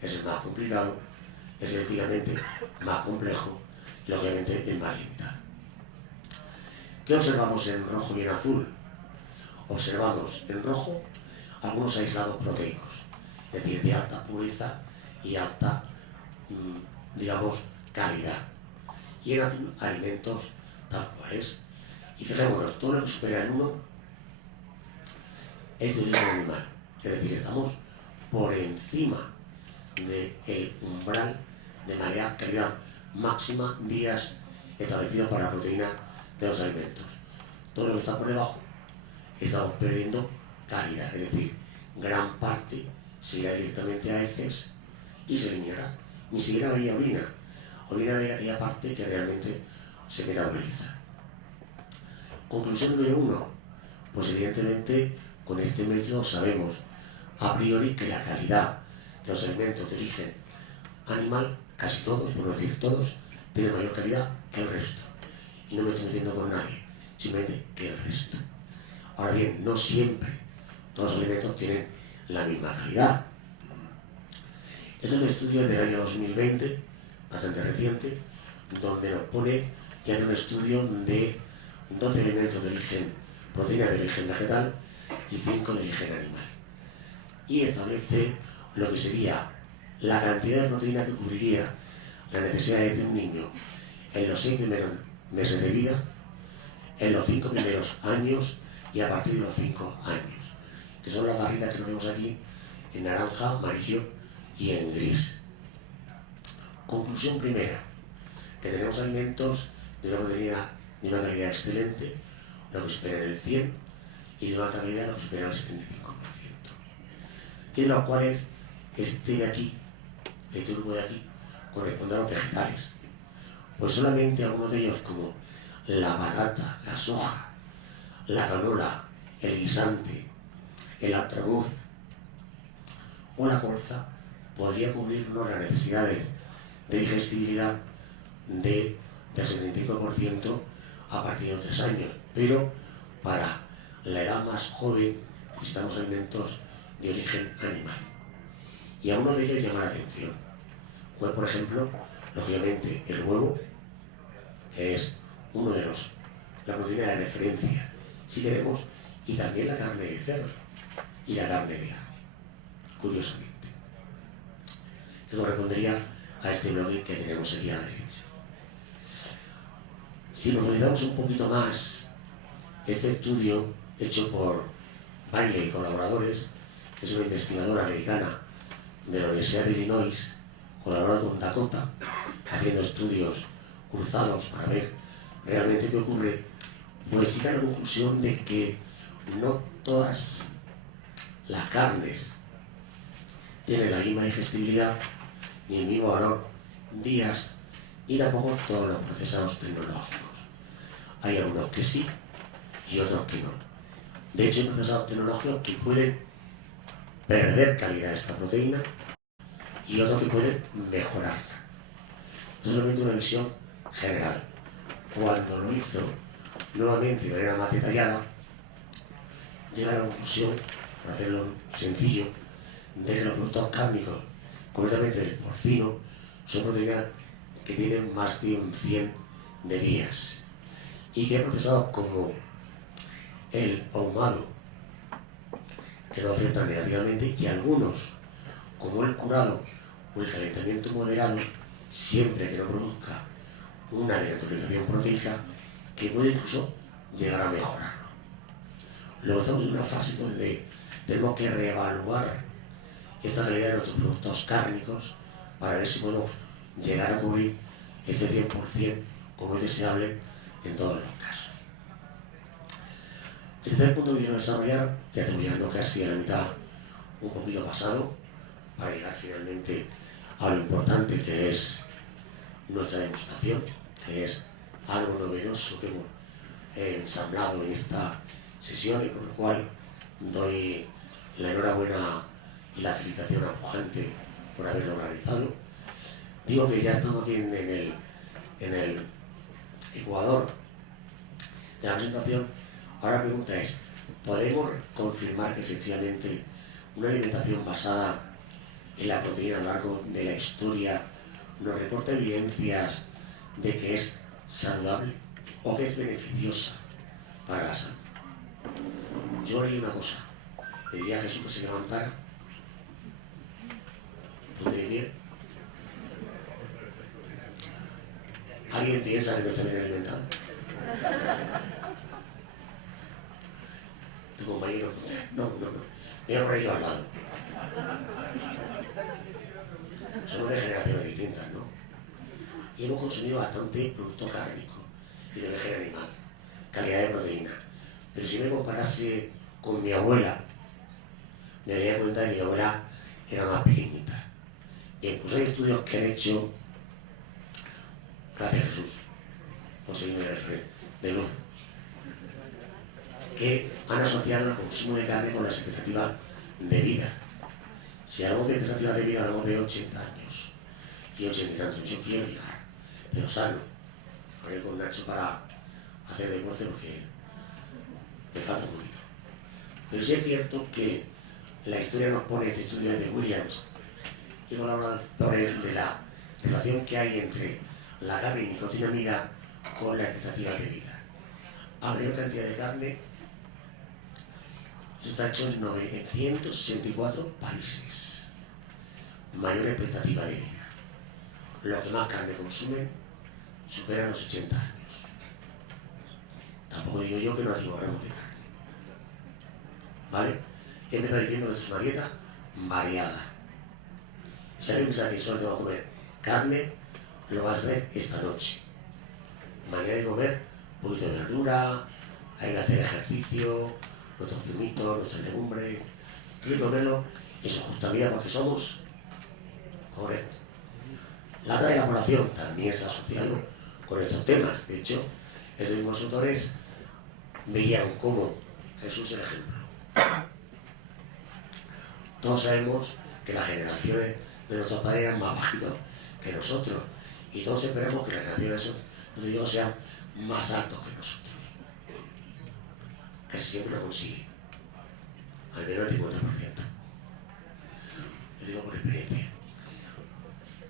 es el más complicado, es efectivamente más complejo y obviamente el más limitado. ¿Qué observamos en rojo y en azul? Observamos en rojo algunos aislados proteicos, es decir, de alta pureza y alta, digamos, calidad. Y en azul, alimentos tal cuales. Y fijémonos, todo lo que supera el 1 es de origen animal. Es decir, estamos por encima del umbral de calidad máxima días establecidos para la proteína de los alimentos. Todo lo que está por debajo estamos perdiendo calidad, es decir, gran parte se irá directamente a heces y se eliminará. Ni siquiera habría orina. Orina es aquella parte que realmente se metaboliza. Conclusión número 1. Pues evidentemente con este método sabemos a priori que la calidad de los alimentos de origen animal, casi todos, por no decir todos, tienen mayor calidad que el resto. Y no me estoy metiendo con nadie, simplemente que el resto. Ahora bien, no siempre todos los alimentos tienen la misma calidad. Este es un estudio del año 2020, bastante reciente, donde nos pone y hace un estudio de 12 alimentos de origen, proteína de origen vegetal y 5 de origen animal. Y establece lo que sería la cantidad de proteína que cubriría las necesidades de un niño en los 6 primeros meses de vida, en los 5 primeros años y a partir de los 5 años, que son las barritas que vemos aquí en naranja, amarillo y en gris. Conclusión primera, que tenemos alimentos de una proteína de una calidad excelente, lo que supera el 100, y de una alta calidad lo que supera el 75%. Y de los cuales este grupo de aquí, corresponde a los vegetales. Pues solamente algunos de ellos, como la patata, la soja, la canola, el guisante, el altramuz o la colza, podría cubrirnos las necesidades de digestibilidad de del 75% a partir de los 3 años, pero para la edad más joven necesitamos alimentos de origen animal. Y a uno de ellos llama la atención, pues por ejemplo, lógicamente el huevo, que es uno de la proteína de referencia, si queremos, y también la carne de cerdo y la carne de ave, curiosamente, que correspondería a este bloque que tenemos aquí a la derecha. Si profundizamos un poquito más, este estudio hecho por Bailey y colaboradores, es una investigadora americana de la Universidad de Illinois, colaborando con Dakota, haciendo estudios cruzados para ver realmente qué ocurre, pues llega a la conclusión de que no todas las carnes tienen la misma digestibilidad, ni el mismo valor días, ni tampoco todos los procesados tecnológicos. Hay algunos que sí y otros que no. De hecho, hay procesados tecnológicos que pueden perder calidad de esta proteína y otros que pueden mejorarla. Es solamente una visión general. Cuando lo hizo nuevamente de manera más detallada, llega a la conclusión, para hacerlo sencillo, de que los productos cárnicos, concretamente el porcino, son proteínas que tienen más de 100 de días y que procesados como el ahumado, que lo afectan negativamente, y algunos, como el curado o el calentamiento moderado, siempre que no produzca una denaturalización proteica, que puede incluso llegar a mejorarlo. Luego estamos en una fase donde tenemos que reevaluar esta calidad de nuestros productos cárnicos para ver si podemos llegar a cubrir este 100% como es deseable en todos los casos. El tercer punto que quiero desarrollar, ya estoy llegando casi a la mitad, un poquito pasado, para llegar finalmente a lo importante que es nuestra degustación, que es algo novedoso que hemos ensamblado en esta sesión y por lo cual doy la enhorabuena y la felicitación a Pujante por haberlo realizado. Digo que ya estamos aquí en el Ecuador de la presentación. Ahora la pregunta es, ¿podemos confirmar que efectivamente una alimentación basada en la proteína a lo largo de la historia nos reporta evidencias de que es saludable o que es beneficiosa para la salud? Yo haría una cosa, le diría a Jesús que se levantara. ¿Puede bien? ¿Alguien piensa que no está bien alimentado? ¿Tu compañero? No. Voy a poner yo al lado. Somos de generaciones distintas, ¿no? Y hemos consumido bastante producto cárnico y de origen animal, calidad de proteína. Pero si me comparase con mi abuela, me daría cuenta de que mi abuela era más pequeñita. Y incluso hay estudios que han hecho, gracias Jesús, por seguirme de luz, que han asociado el consumo de carne con las expectativas de vida. Si hablamos de expectativas de vida, hablamos de 80 años. Y 80 y tantos, yo quiero llegar, pero sano. Voy con Nacho para hacer deporte porque me falta un poquito. Pero sí es cierto que la historia nos pone este estudio de Williams y colaboradores de la relación que hay entre la carne y nicotinamida con la expectativa de vida. A mayor cantidad de carne, esto está hecho en 964 países. Mayor expectativa de vida. Los que más carne consumen superan los 80 años. Tampoco digo yo que nos borremos de carne. ¿Vale? He empezado diciendo que esto es una dieta variada. Si alguien piensa que solo te va a comer carne, lo vas a hacer esta noche. Mañana hay que comer un poquito de verdura, hay que hacer ejercicio, nuestros zumitos, nuestras legumbres. Hay que comerlo en su justa medida porque somos correctos. La otra de la población también está asociado con estos temas. De hecho, estos mismos autores veían cómo Jesús es el ejemplo. Todos sabemos que las generaciones de nuestros padres eran más bajitos que nosotros y todos esperamos que las generaciones nutritivos sean más altos que nosotros. Casi siempre lo consigue, al menos el 50%. Lo digo por experiencia.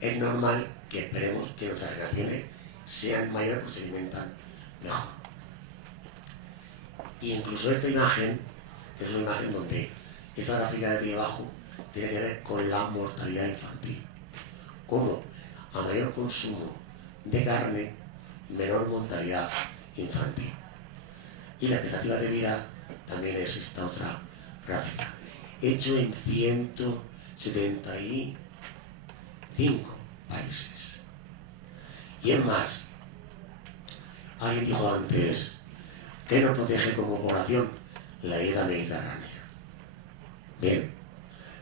Es normal que esperemos que nuestras generaciones sean mayores porque se alimentan mejor. Y incluso esta imagen, que es una imagen donde esta gráfica de aquí abajo tiene que ver con la mortalidad infantil. Como a mayor consumo de carne, menor mortalidad infantil. Y la expectativa de vida también es esta otra gráfica, hecho en 175 países. Y es más, alguien dijo antes, ¿qué nos protege como población? La dieta mediterránea. Bien,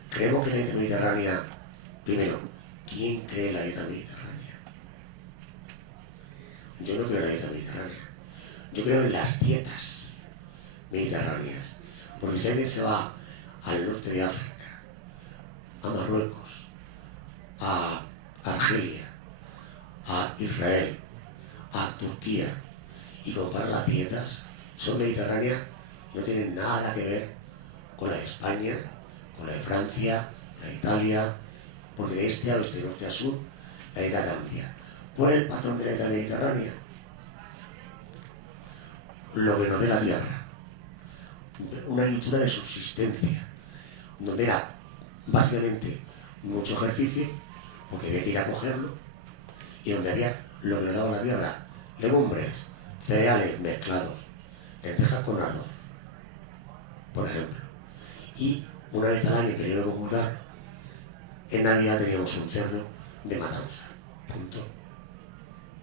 creemos que la dieta mediterránea, primero, ¿quién cree la dieta mediterránea? Yo no creo en la dieta mediterránea. Yo creo en las dietas mediterráneas. Porque si alguien se va al norte de África, a Marruecos, a Argelia, a Israel, a Turquía, y compara las dietas, son mediterráneas, no tienen nada que ver con la de España, con la de Francia, la de Italia, porque de este a oeste, de norte a sur, la dieta cambia. ¿Cuál es el patrón de la dieta mediterránea? Lo que nos dé la tierra. Una agricultura de subsistencia, donde era básicamente mucho ejercicio, porque había que ir a cogerlo, y donde había lo que nos daba la tierra, legumbres, cereales mezclados, lentejas con arroz, por ejemplo. Y una vez al año, periodo comulgar, en Navidad teníamos un cerdo de matanza, punto.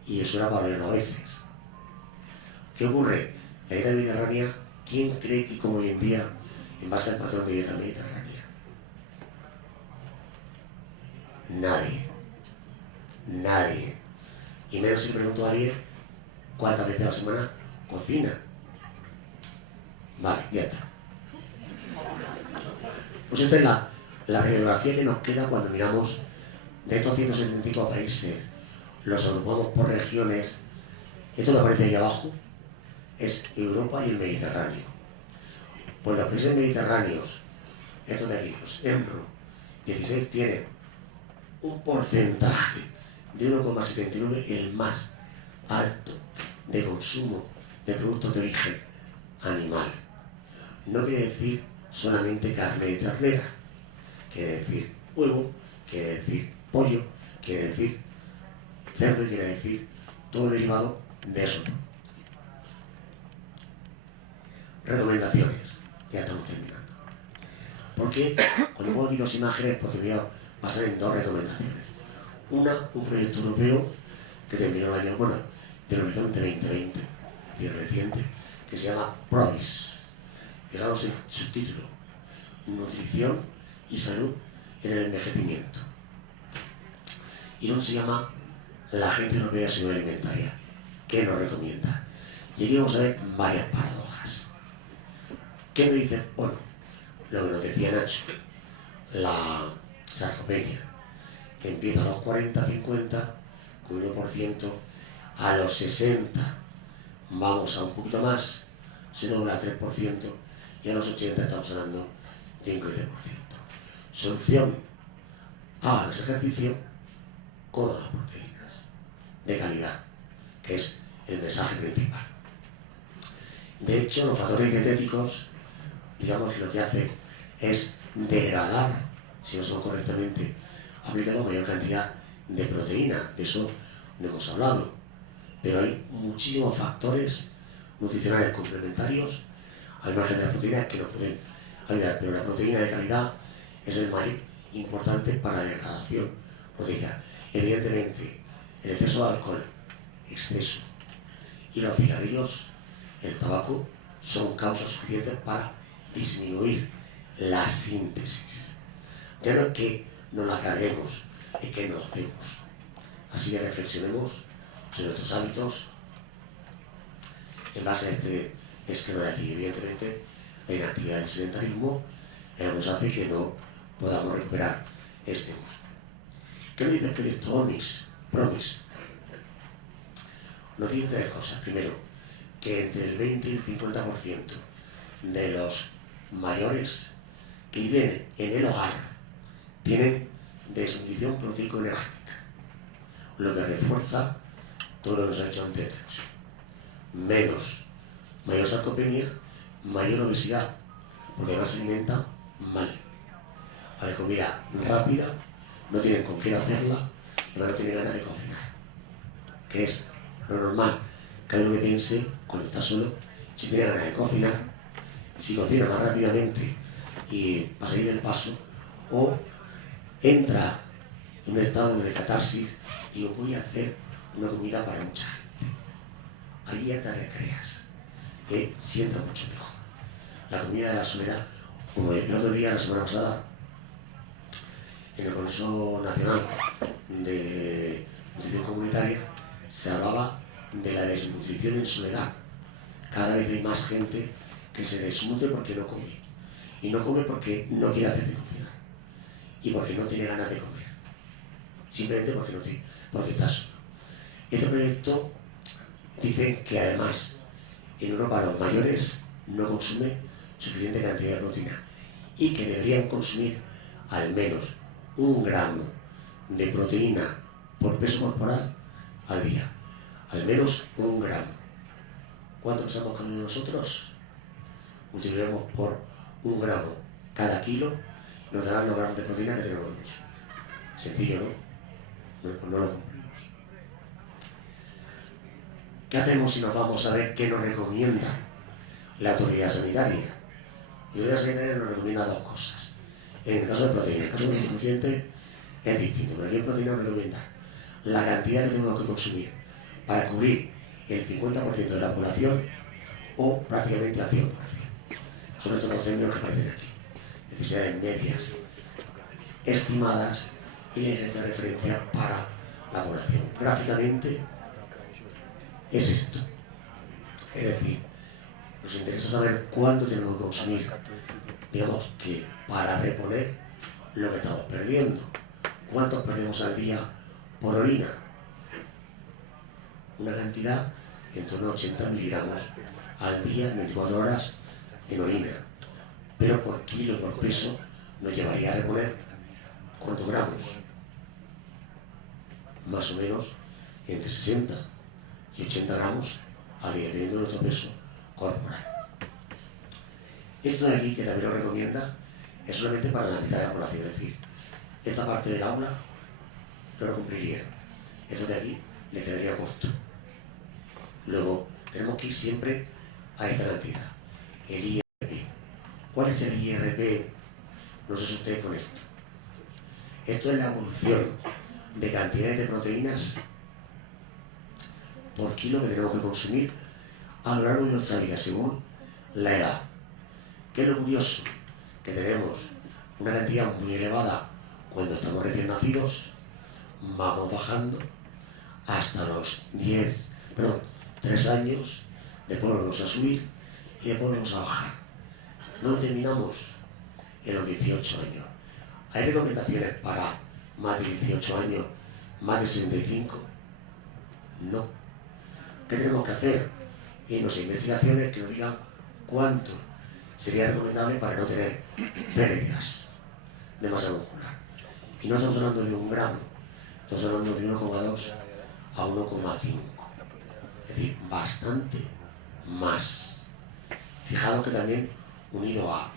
Y eso era para verlo a veces. ¿Qué ocurre? La dieta mediterránea, ¿quién cree que como hoy en día, en base al patrón de dieta mediterránea? Nadie. Nadie. Y menos si pregunto a alguien cuántas veces a la semana cocina. Vale, ya está. Pues esta es la radiografía que nos queda cuando miramos de estos 175 países, los agrupamos por regiones. Esto que aparece ahí abajo es Europa y el Mediterráneo. Pues los países mediterráneos, estos de aquí, los EMRO 16, tienen un porcentaje de 1,79, el más alto de consumo de productos de origen animal. No quiere decir solamente carne de ternera, quiere decir huevo, quiere decir pollo, quiere decir cerdo y quiere decir todo derivado de eso. Recomendaciones, ya estamos terminando. Porque cuando pongo aquí dos imágenes, porque voy a pasar en dos recomendaciones. Una, un proyecto europeo que terminó el año, bueno, del Horizonte 2020, bien reciente, que se llama PROIS. Fijaos en su título, Nutrición y Salud en el Envejecimiento. Y otro se llama la Agencia Europea de Seguridad Alimentaria, que nos recomienda. Y aquí vamos a ver varias paradojas. ¿Qué me dice? Bueno, lo que nos decía Nacho, la sarcopenia, que empieza a los 40, 50, con 1%, a los 60 vamos a un poquito más, se dobla al 3%, y a los 80 estamos hablando de un 15%. Solución: hagan ese ejercicio, coman las proteínas de calidad, que es el mensaje principal. De hecho, los factores dietéticos, digamos, lo que hacen es degradar, si no son correctamente aplicados, mayor cantidad de proteína. De eso no hemos hablado. Pero hay muchísimos factores nutricionales complementarios al margen de las proteínas que nos pueden ayudar. Pero la proteína de calidad es el más importante para la degradación proteica. Evidentemente, el exceso de alcohol, exceso, y los cigarrillos, el tabaco, son causas suficientes para disminuir la síntesis. Ya no es que nos la caguemos, es que nos hacemos. Así que reflexionemos sobre nuestros hábitos en base a este esquema de aquí. Evidentemente, la inactividad del sedentarismo es lo que nos hace que no podamos recuperar este uso. ¿Qué nos dice el proyecto PROMIS? nos dice tres cosas. Primero, que entre el 20 y el 50% de los mayores que viven en el hogar tienen desnutrición proteico-energética, lo que refuerza todo lo que nos ha hecho antes. Mayor sarcopenia, mayor obesidad, porque además se alimenta mal. A la comida rápida, no tienen con qué hacerla, pero no tienen ganas de cocinar. Que es lo normal. Cada uno que piense, cuando está solo, si tiene ganas de cocinar, si cocina más rápidamente y para salir del paso, o entra en un estado de catarsis y os voy a hacer una comida para mucha gente. Ahí ya te recreas, sienta mucho mejor. La comida de la soledad, como el otro día, la semana pasada, en el Consejo Nacional de Nutrición Comunitaria, se hablaba de la desnutrición en soledad. Cada vez hay más gente que se desnutre porque no come. Y no come porque no quiere hacerse cocinar. Y porque no tiene ganas de comer. Simplemente porque está solo. Este proyecto dice que además en Europa los mayores no consumen suficiente cantidad de proteína y que deberían consumir al menos 1 gramo de proteína por peso corporal al día. Al menos 1 gramo. ¿Cuánto pesamos cada uno de nosotros? Multiplicamos por 1 gramo cada kilo y nos darán los gramos de proteína que tenemos. Sencillo, ¿no? Pues no lo cumplimos. ¿Qué hacemos si nos vamos a ver qué nos recomienda la autoridad sanitaria? La autoridad sanitaria nos recomienda 2 cosas. En el caso de proteína, en el caso de nutriente es distinto, pero aquí en proteína nos recomienda la cantidad que tenemos que consumir para cubrir el 50% de la población o prácticamente al 100%. Son estos los términos que aparecen aquí. Necesidades medias estimadas y líneas de referencia para la población. Gráficamente es esto. Es decir, nos interesa saber cuánto tenemos que consumir, digamos que para reponer lo que estamos perdiendo. ¿Cuántos perdemos al día por orina? Una cantidad en torno a 80 miligramos al día en 24 horas en orina. Pero por kilo, por peso, nos llevaría a reponer ¿cuántos gramos? Más o menos entre 60 y 80 gramos al día, dependiendo de nuestro peso corporal. Esto de aquí, que también lo recomienda, es solamente para la mitad de la población, es decir, esta parte del aula no lo cumpliría. Esto de aquí le quedaría corto. Luego, tenemos que ir siempre a esta cantidad, el IRP. ¿Cuál es el IRP? No se asusten con esto. Esto es la evolución de cantidades de proteínas por kilo que tenemos que consumir a lo largo de nuestra vida, según la edad. ¿Qué es lo curioso? Que tenemos una cantidad muy elevada cuando estamos recién nacidos, vamos bajando hasta los 3 años, después volvemos a subir y después volvemos a bajar. No terminamos en los 18 años. ¿Hay recomendaciones para más de 18 años, más de 65? No. ¿Qué tenemos que hacer? Irnos a investigaciones que nos digan cuánto sería recomendable para no tener pérdidas de masa muscular. Y no estamos hablando de 1 gramo, estamos hablando de 1,2 a 1,5. Es decir, bastante más. Fijaros que también, unido a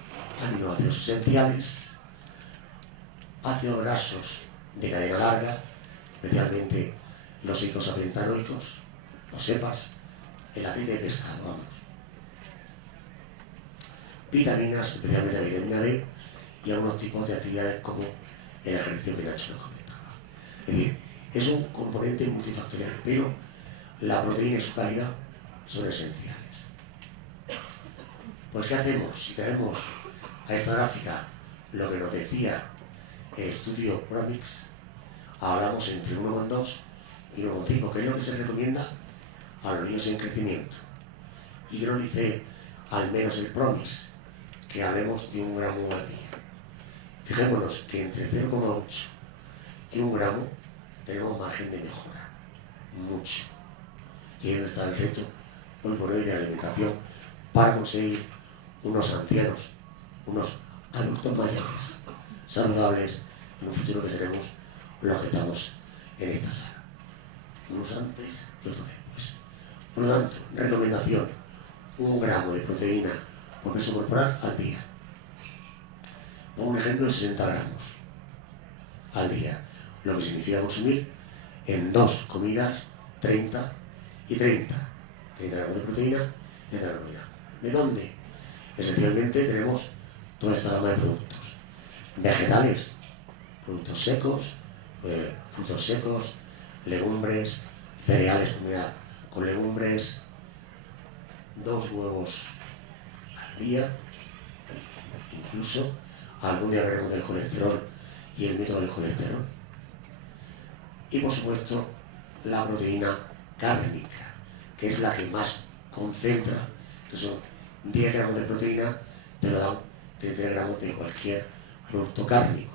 aminoácidos esenciales, ácidos grasos de cadena larga, especialmente los icosapentanoicos, los EPAs, el aceite de pescado, vamos. Vitaminas, especialmente la vitamina D, y algunos tipos de actividades como el ejercicio que Nacho nos comentaba. Es decir, es un componente multifactorial, pero la proteína y su calidad son esenciales. Pues ¿qué hacemos? Si tenemos a esta gráfica lo que nos decía el estudio Promix, hablamos entre 1,2 y 1,5, que es lo que se recomienda a los niños en crecimiento. Y que nos dice al menos el Promix, que hablemos de 1 gramo al día. Fijémonos que entre 0,8 y 1 gramo tenemos margen de mejora, mucho. Y ahí donde está el reto, hoy por hoy, de alimentación, para conseguir unos ancianos, unos adultos mayores, saludables, en un futuro que seremos los que estamos en esta sala. Unos antes y otros después. Por lo tanto, recomendación, 1 gramo de proteína por peso corporal al día. Pongo un ejemplo de 60 gramos al día, lo que significa consumir en 2 comidas 30 y 30. 30 gramos de proteína, 30 gramos de proteína. ¿De dónde? Esencialmente tenemos toda esta gama de productos. Vegetales, productos secos, frutos secos, legumbres, cereales con legumbres, 2 huevos al día, incluso algún día hablaremos del colesterol y el mito del colesterol. Y por supuesto la proteína cárnica, que es la que más concentra, que son 10 gramos de proteína, te lo dan 33 gramos de cualquier producto cárnico.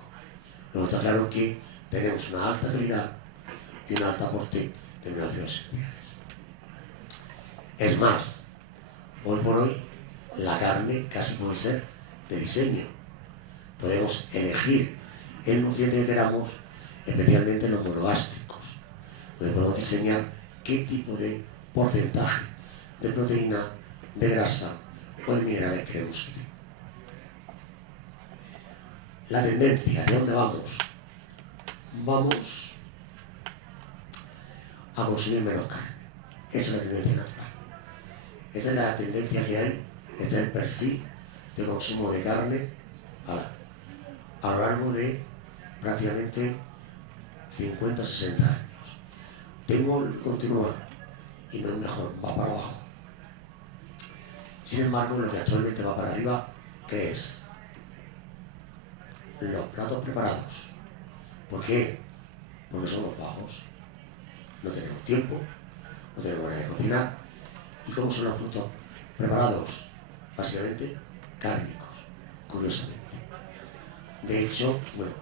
Luego está claro que tenemos una alta calidad y un alto aporte de aminoácidos esenciales. Es más, hoy por hoy la carne casi puede ser de diseño. Podemos elegir el nutriente que queramos, especialmente los monogástricos, donde podemos diseñar qué tipo de porcentaje de proteína, de grasa o de minerales queremos que tenga. La tendencia, ¿de dónde vamos? Vamos a consumir menos carne. Esa es la tendencia natural. Esta es la tendencia que hay, este es el perfil de consumo de carne a lo largo de prácticamente 50-60 años. Tengo que continuar y no es mejor, va para abajo. Sin embargo, lo que actualmente va para arriba, ¿qué es? Los platos preparados. ¿Por qué? Porque somos bajos. No tenemos tiempo, no tenemos manera de cocinar. ¿Y cómo son los productos preparados? Básicamente cárnicos, curiosamente. De hecho, bueno,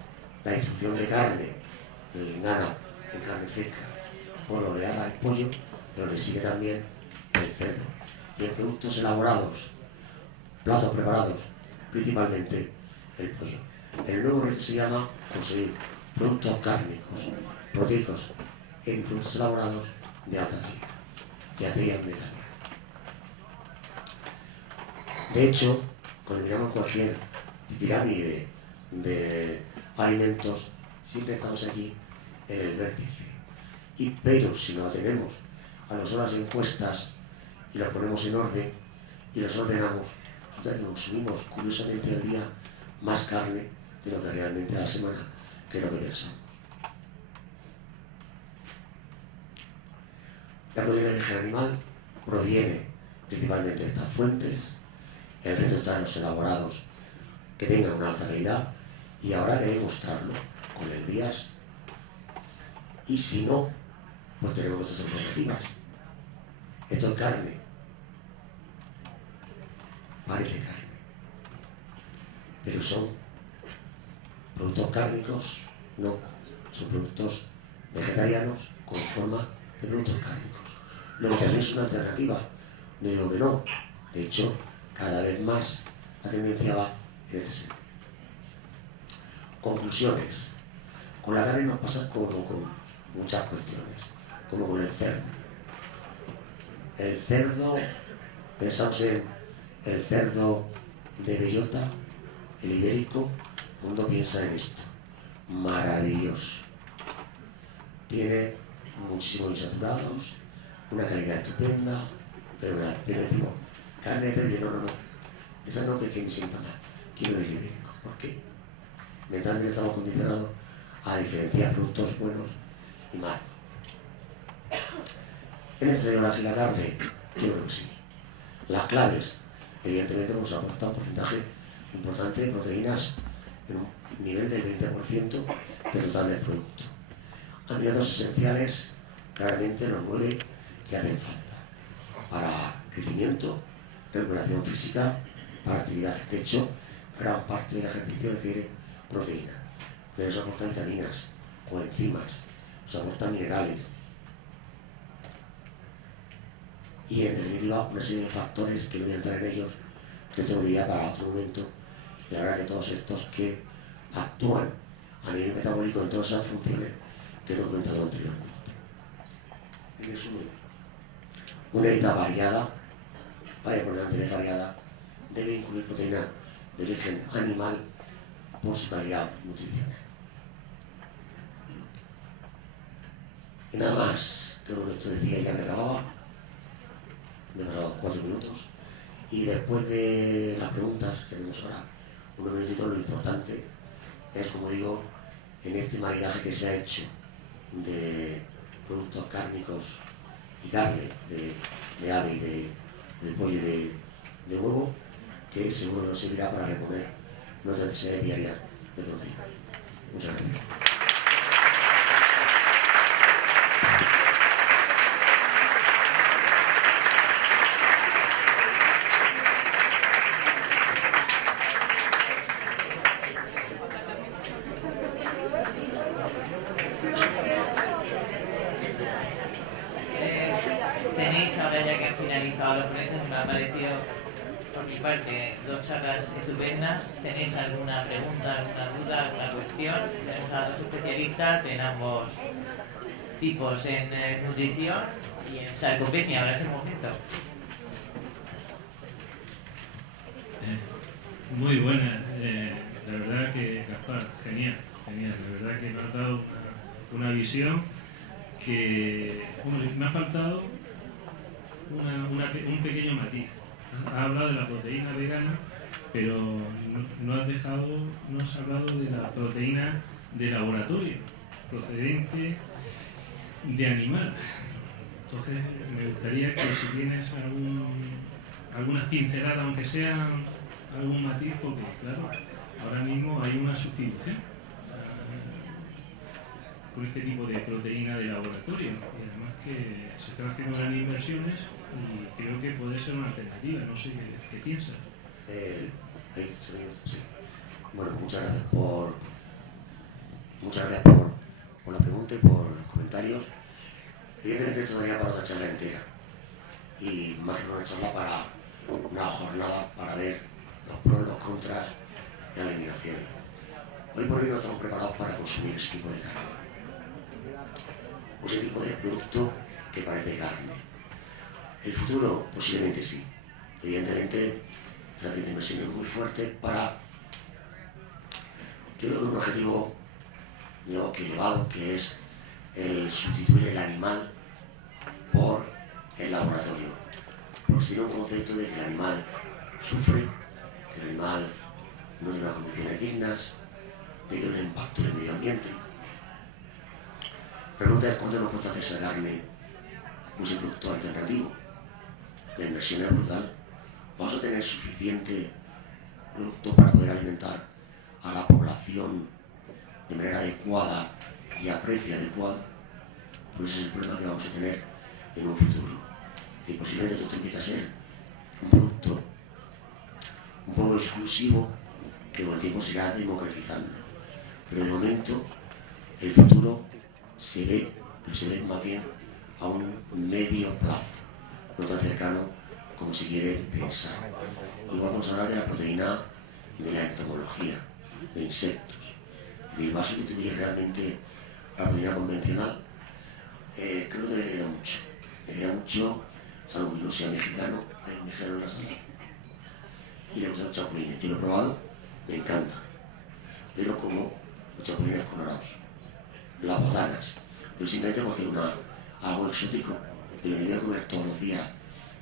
la instrucción de carne en carne fresca, bueno, le haga el pollo, pero le sigue también el cerdo. Y en productos elaborados, platos preparados, principalmente el pollo. El nuevo reto se llama conseguir productos cárnicos, proteicos, en productos elaborados de alta calidad. Y así es de calidad. De hecho, cuando miramos cualquier pirámide de alimentos, siempre estamos aquí en el vértice. Pero si no tenemos a las horas encuestas y los ponemos en orden y los ordenamos, consumimos curiosamente al día más carne de lo que realmente a la semana, que es lo que pensamos. La proteína de origen animal proviene principalmente de estas fuentes. El resto está en los elaborados que tengan una alta calidad y ahora hay que demostrarlo con el Díaz. Y si no, pues tenemos otras alternativas. Esto es carne. Parece carne. Pero son productos cárnicos, no. Son productos vegetarianos con forma de productos cárnicos. Lo que también es una alternativa. No digo que no. De hecho, cada vez más la tendencia va en este sentido. Conclusiones. Con la carne nos pasa como con muchas cuestiones, como con el cerdo. El cerdo, pensamos en el cerdo de bellota, el ibérico, el mundo piensa en esto. Maravilloso. Tiene muchísimos insaturados, una calidad estupenda, pero decimos, carne de cerdo, no. Esa no que me sienta mal, quiero el ibérico. ¿Por qué? Mentalmente estamos condicionados a diferenciar productos buenos y malos. ¿Es necesario la carne? Yo creo que sí. Las claves, evidentemente, nos aporta un porcentaje importante de proteínas en un nivel del 20% del total del producto. Aminoácidos esenciales, claramente los 9 que hacen falta para crecimiento, recuperación física, para actividad. De hecho, gran parte del ejercicio requiere proteína. Pero nos aportan vitaminas, coenzimas, nos aportan minerales. y en definitiva una serie de factores que no voy a entrar en ellos, que otro día para otro momento. La verdad que todos estos que actúan a nivel metabólico en todas esas funciones que he comentado anteriormente. En resumen, una dieta variada, vaya por delante de variada, debe incluir proteína de origen animal por su calidad nutricional. Y nada más, creo que esto decía ya me acababa, me he pasado 4 minutos, y después de las preguntas tenemos ahora unos minutitos. Lo importante es, como digo, en este maridaje que se ha hecho de productos cárnicos y carne de ave y de pollo y de huevo, que seguro nos servirá para reponer nuestras necesidades diarias de proteína. Muchas gracias. Tenéis, ahora ya que han finalizado los proyectos, me ha parecido por mi parte 2 charlas estupendas. ¿Tenéis alguna pregunta, alguna duda, alguna cuestión? Tenemos a 2 especialistas en ambos tipos, en nutrición y en sarcopenia. Ahora es el momento. Muy buena, la verdad que Gaspar, genial, la verdad que me ha dado una visión que me ha faltado un pequeño matiz. Has hablado de la proteína vegana, pero no has hablado de la proteína de laboratorio, procedente de animal. Entonces me gustaría que si tienes algunas pinceladas, aunque sean algún matiz, porque claro, ahora mismo hay una sustitución con este tipo de proteína de laboratorio, y además que se están haciendo grandes inversiones y creo que puede ser una alternativa. No sé qué piensas. Sí. Bueno, muchas gracias por la pregunta y por los comentarios. Evidentemente esto daría para otra charla entera, y más que una charla, para una jornada para ver los pros, los contras y las limitaciones. Hoy por hoy no estamos preparados para consumir ese tipo de carne, o ese tipo de producto que parece carne. El futuro posiblemente sí. Evidentemente está haciendo inversiones muy fuertes para, yo creo que un objetivo, digamos, que elevado, que es el sustituir el animal por el laboratorio, porque tiene un concepto de que el animal sufre, que el animal no tiene unas condiciones dignas, de que hay un impacto en el medio ambiente. La pregunta es cuánto nos cuesta hacer esa carne como ese producto alternativo. La inversión es brutal. Vamos a tener suficiente producto para poder alimentar a la población de manera adecuada y a precio adecuado. Pues ese es el problema que vamos a tener en un futuro. Y posiblemente esto empiece a ser un producto un poco exclusivo que con el tiempo se irá democratizando. Pero de momento el futuro se ve, pero se ve más bien a un medio plazo, no tan cercano como se quiere pensar. Y vamos a hablar de la proteína de la entomología, de insectos. Y va a sustituir realmente a la proteína convencional. Creo que le queda mucho. Le queda mucho, salvo que no sea mexicano, hay un mexicano en la sala. Y le gustan los chapulines. Yo lo he probado, me encanta. Pero como los chapulines colorados, las botanas, pero simplemente porque es algo exótico, pero no voy a comer todos los días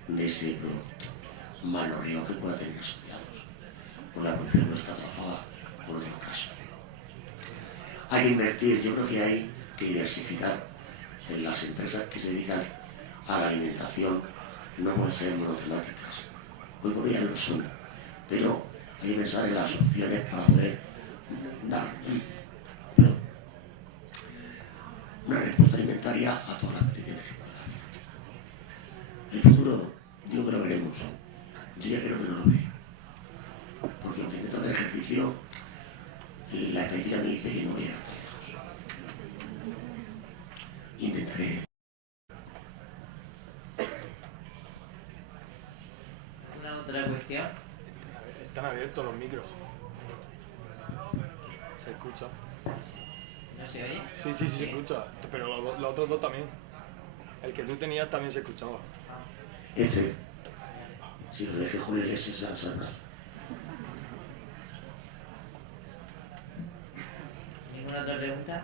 de ese producto. Manorreo que pueda tener asociados, por la producción no está atrasada por otro caso. Hay que invertir, yo creo que hay que diversificar. En las empresas que se dedican a la alimentación no pueden ser monotemáticas. Hoy por día lo son, pero hay que pensar en las opciones para poder dar una respuesta alimentaria a todas las peticiones que pueda haber. El futuro, digo que lo veremos. Yo ya creo que no lo veo. Porque aunque intento hacer ejercicio, la estadística me dice que no voy a llegar tan lejos. Intentaré. Otra cuestión. Están abiertos los micros. Se escucha. ¿No se oye? Sí, se escucha. Pero los otros dos también. El que tú tenías también se escuchaba. Si lo dejé Julio Iglesias a San Brazo. ¿Ninguna otra pregunta?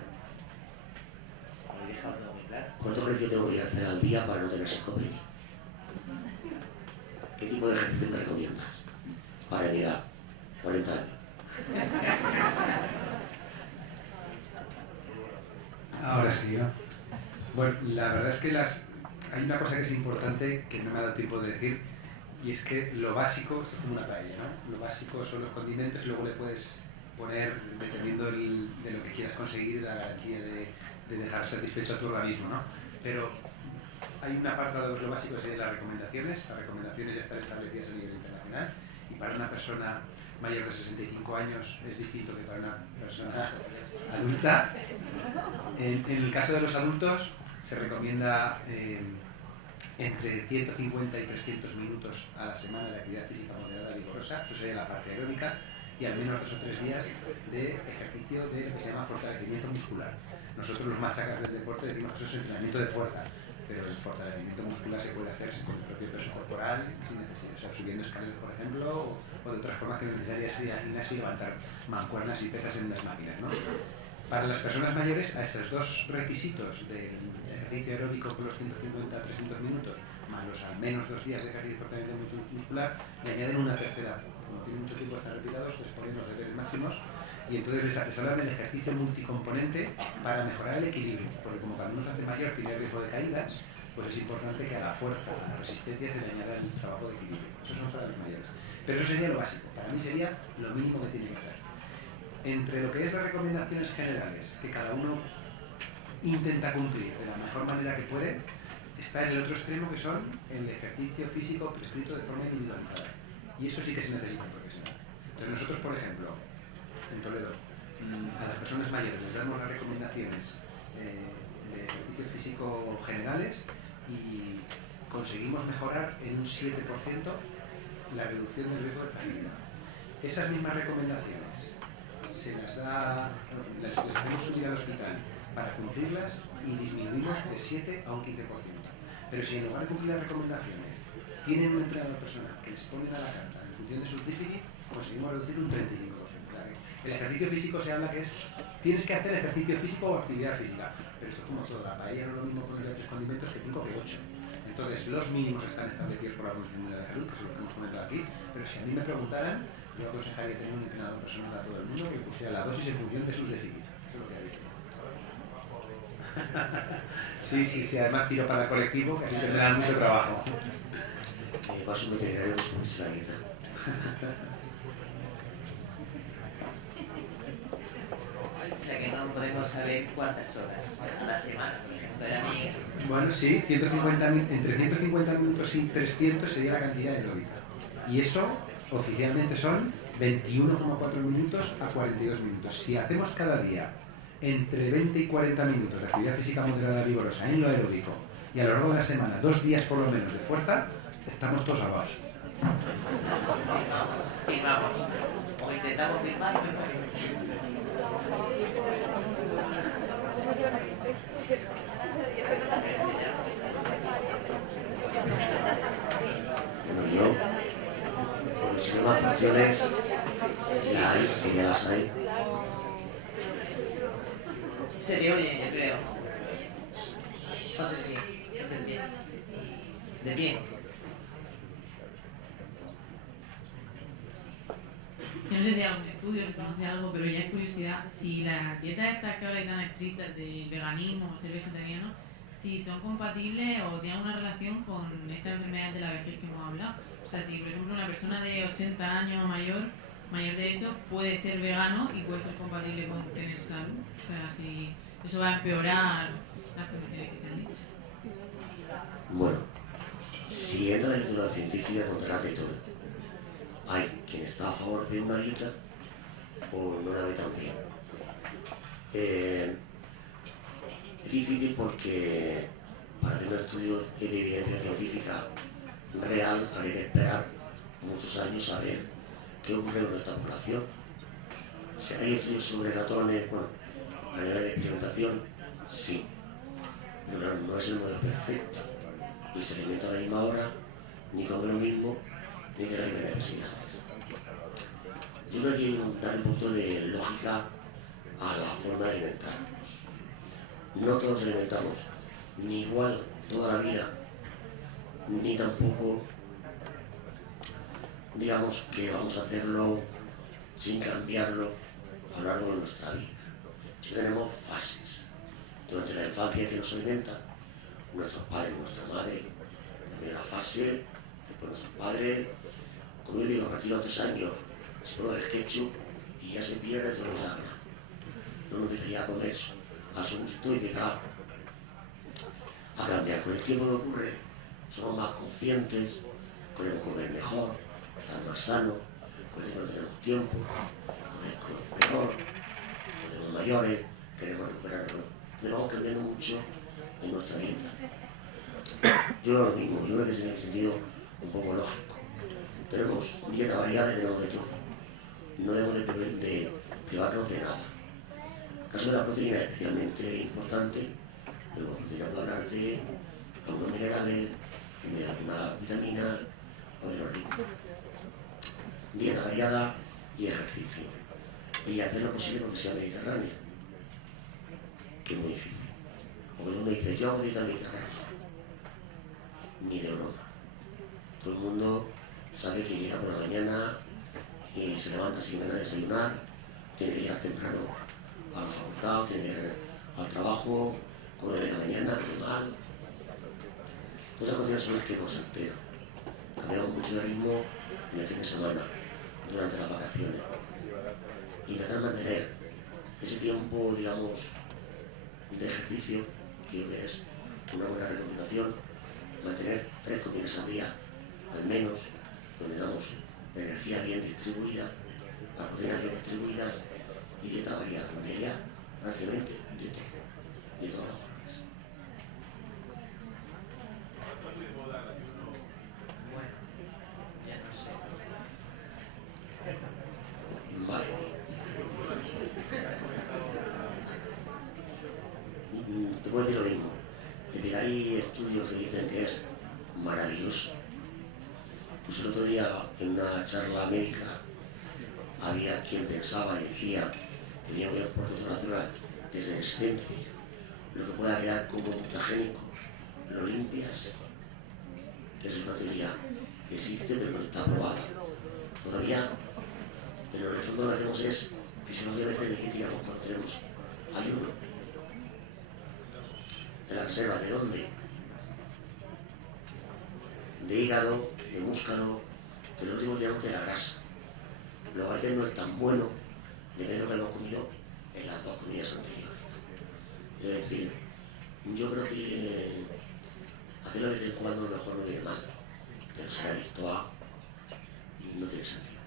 Lo he dejado todo muy claro. ¿Cuánto crees que tengo que hacer al día para no tener sarcopenia? ¿Qué tipo de ejercicio me recomiendas? Para mi edad, 40 años. Ahora sí, ¿no? Bueno, la verdad es que hay una cosa que es importante que no me ha dado tiempo de decir, y es que lo básico, esto es como una paella, ¿no? Lo básico son los condimentos y luego le puedes poner, dependiendo de lo que quieras conseguir, la garantía de dejar satisfecho a tu organismo, ¿no? Pero hay un apartado de lo básico que serían las recomendaciones. Las recomendaciones ya están establecidas a nivel internacional, y para una persona mayor de 65 años es distinto que para una persona adulta. En el caso de los adultos se recomienda entre 150 y 300 minutos a la semana de actividad física moderada vigorosa, eso sería la parte aeróbica, y al menos 2 o 3 días de ejercicio de lo que se llama fortalecimiento muscular. Nosotros los machacas del deporte decimos que eso es entrenamiento de fuerza, pero el fortalecimiento muscular se puede hacer con el propio peso corporal, sin necesidad, o sea, subiendo escaleras, por ejemplo, o de otras formas que no es necesaria ir al gimnasio y levantar mancuernas y pesas en las máquinas, ¿no? Para las personas mayores, a esos dos requisitos del ejercicio aeróbico con los 150 a 300 minutos, más los al menos 2 días de ejercicio de fortalecimiento muscular, le añaden una tercera. Como tienen mucho tiempo de estar retirados, les ponen los deberes máximos, y entonces les asesoran el ejercicio multicomponente para mejorar el equilibrio, porque como cuando uno se hace mayor tiene riesgo de caídas, pues es importante que a la fuerza, a la resistencia se le añada el trabajo de equilibrio. Eso son para los mayores. Pero eso sería lo básico, para mí sería lo mínimo que tiene que hacer. Entre lo que es las recomendaciones generales, que cada uno intenta cumplir de la mejor manera que puede, está en el otro extremo, que son el ejercicio físico prescrito de forma individualizada. Y eso sí que se necesita un profesional. Entonces nosotros, por ejemplo, en Toledo, a las personas mayores les damos las recomendaciones de ejercicio físico generales y conseguimos mejorar en un 7% la reducción del riesgo de fragilidad. Esas mismas recomendaciones las hacemos subir al hospital para cumplirlas y disminuimos de 7 a un 15%. Pero si en lugar de cumplir las recomendaciones tienen un entrenador personal que les ponen a la carta en función de sus déficits, conseguimos reducir un 35%. El ejercicio físico se habla que es, tienes que hacer ejercicio físico o actividad física, pero esto es como todo, la paella no es lo mismo ponerle 3 condimentos que 5 que 8. Entonces los mínimos están establecidos por la Organización Mundial de la Salud, que es lo que hemos comentado aquí, pero si a mí me preguntaran, yo aconsejaría tener un entrenador personal a todo el mundo que pusiera la dosis en función de sus déficits. Eso es lo que ha dicho. Sí, además tiro para el colectivo, que así tendrán mucho trabajo. Vas un veterinario con su mochila. O sea que no podemos saber cuántas horas a la semana, por ejemplo, era mi... Bueno, sí, entre 150 minutos y 300 sería la cantidad aeróbica. Y eso oficialmente son 21,4 minutos a 42 minutos. Si hacemos cada día entre 20 y 40 minutos de actividad física moderada vigorosa en lo aeróbico y a lo largo de la semana 2 días por lo menos de fuerza, estamos todos salvados. Firmamos. O intentamos firmar. Bueno, yo, por si no más cuestiones, ya hay, que ya las hay. Se te oye, yo creo. Entonces sí, de pie. De pie. Yo no sé si hay algún estudio, se conoce algo, pero ya es curiosidad, si la dieta esta que ahora hay tan estrictas de veganismo o ser vegetariano, si son compatibles o tienen una relación con esta enfermedad de la vejez que hemos hablado. O sea, si por ejemplo una persona de 80 años o mayor de eso, puede ser vegano y puede ser compatible con tener salud. O sea, si eso va a empeorar las condiciones que se han dicho. Bueno, siguiendo la lectura científica encontrarás de todo. Hay quien está a favor de una dieta o no la ve tan bien. Es difícil porque para hacer un estudio de evidencia científica real habría que esperar muchos años saber qué ocurre en nuestra población. Si hay estudios sobre ratones, bueno, a nivel de experimentación, sí, pero no es el modelo perfecto. Ni se alimenta a la misma hora, ni come lo mismo, ni tiene las mismas necesidades. Yo creo que hay que dar un punto de lógica a la forma de alimentarnos. No todos nos alimentamos ni igual toda la vida, ni tampoco digamos que vamos a hacerlo sin cambiarlo a lo largo de nuestra vida. Si tenemos fases, durante la infancia que nos alimenta, nuestros padres, nuestra madre, la primera fase, después nuestros padres, como yo digo, a partir de los 3 años se prueba el ketchup y ya se pierde todo lo que haga. No nos empieza a comer a su gusto y empieza a cambiar. Con el tiempo que ocurre, somos más conscientes, queremos comer mejor, estar más sano, con el tiempo no tenemos tiempo, entonces comemos mejor, nos tenemos mayores, queremos recuperarnos. Entonces vamos cambiando mucho en nuestra dieta. Yo creo lo mismo, yo creo que es en el sentido un poco lógico. Tenemos dieta variada y tenemos de todo. No debemos de privarnos de nada. El caso de la proteína es especialmente importante, pero la proteína puede hablar de algunos minerales, de algunas vitaminas o de los ricos. Dieta variada y ejercicio. Y hacer lo posible porque sea mediterránea, que es muy difícil. Porque uno dice, yo hago dieta mediterránea. Ni de broma. Todo el mundo sabe que llega por la mañana y se levanta sin ganas de desayunar, tiene que llegar temprano a la facultad, tiene que ir al trabajo, come de la mañana, come mal. Todas las cosas son las que nos alteran. Cambiamos mucho de ritmo en el fin de semana, durante las vacaciones. Y tratar de mantener ese tiempo, digamos, de ejercicio, que yo creo que es una buena recomendación, mantener 3 comidas al día, al menos, donde damos la energía bien distribuida, las proteínas bien distribuidas y dieta variada, donde ya prácticamente de todo, de todas las colores. Bueno, ya no sé. Vale. Te puedo decir lo mismo. Es decir, hay estudios que dicen que es maravilloso. Pues el otro día, en una charla médica, había quien pensaba y decía que tenía un aporte natural desde excelencia, lo que pueda quedar como mutagénico, lo limpias. Esa es una teoría que existe, pero no está probada. Todavía, pero en el fondo lo que hacemos es, fisiológicamente, de qué tiramos cuando tenemos ayuno. De la reserva, ¿de dónde? De hígado, de músculo, pero lo último tiramos de la grasa. Lo que a veces no es tan bueno, depende de lo que hemos comido en las 2 comidas anteriores. Es decir, yo creo que hacerlo de vez en cuando mejor no viene mal, pero ser adicto a no tiene sentido.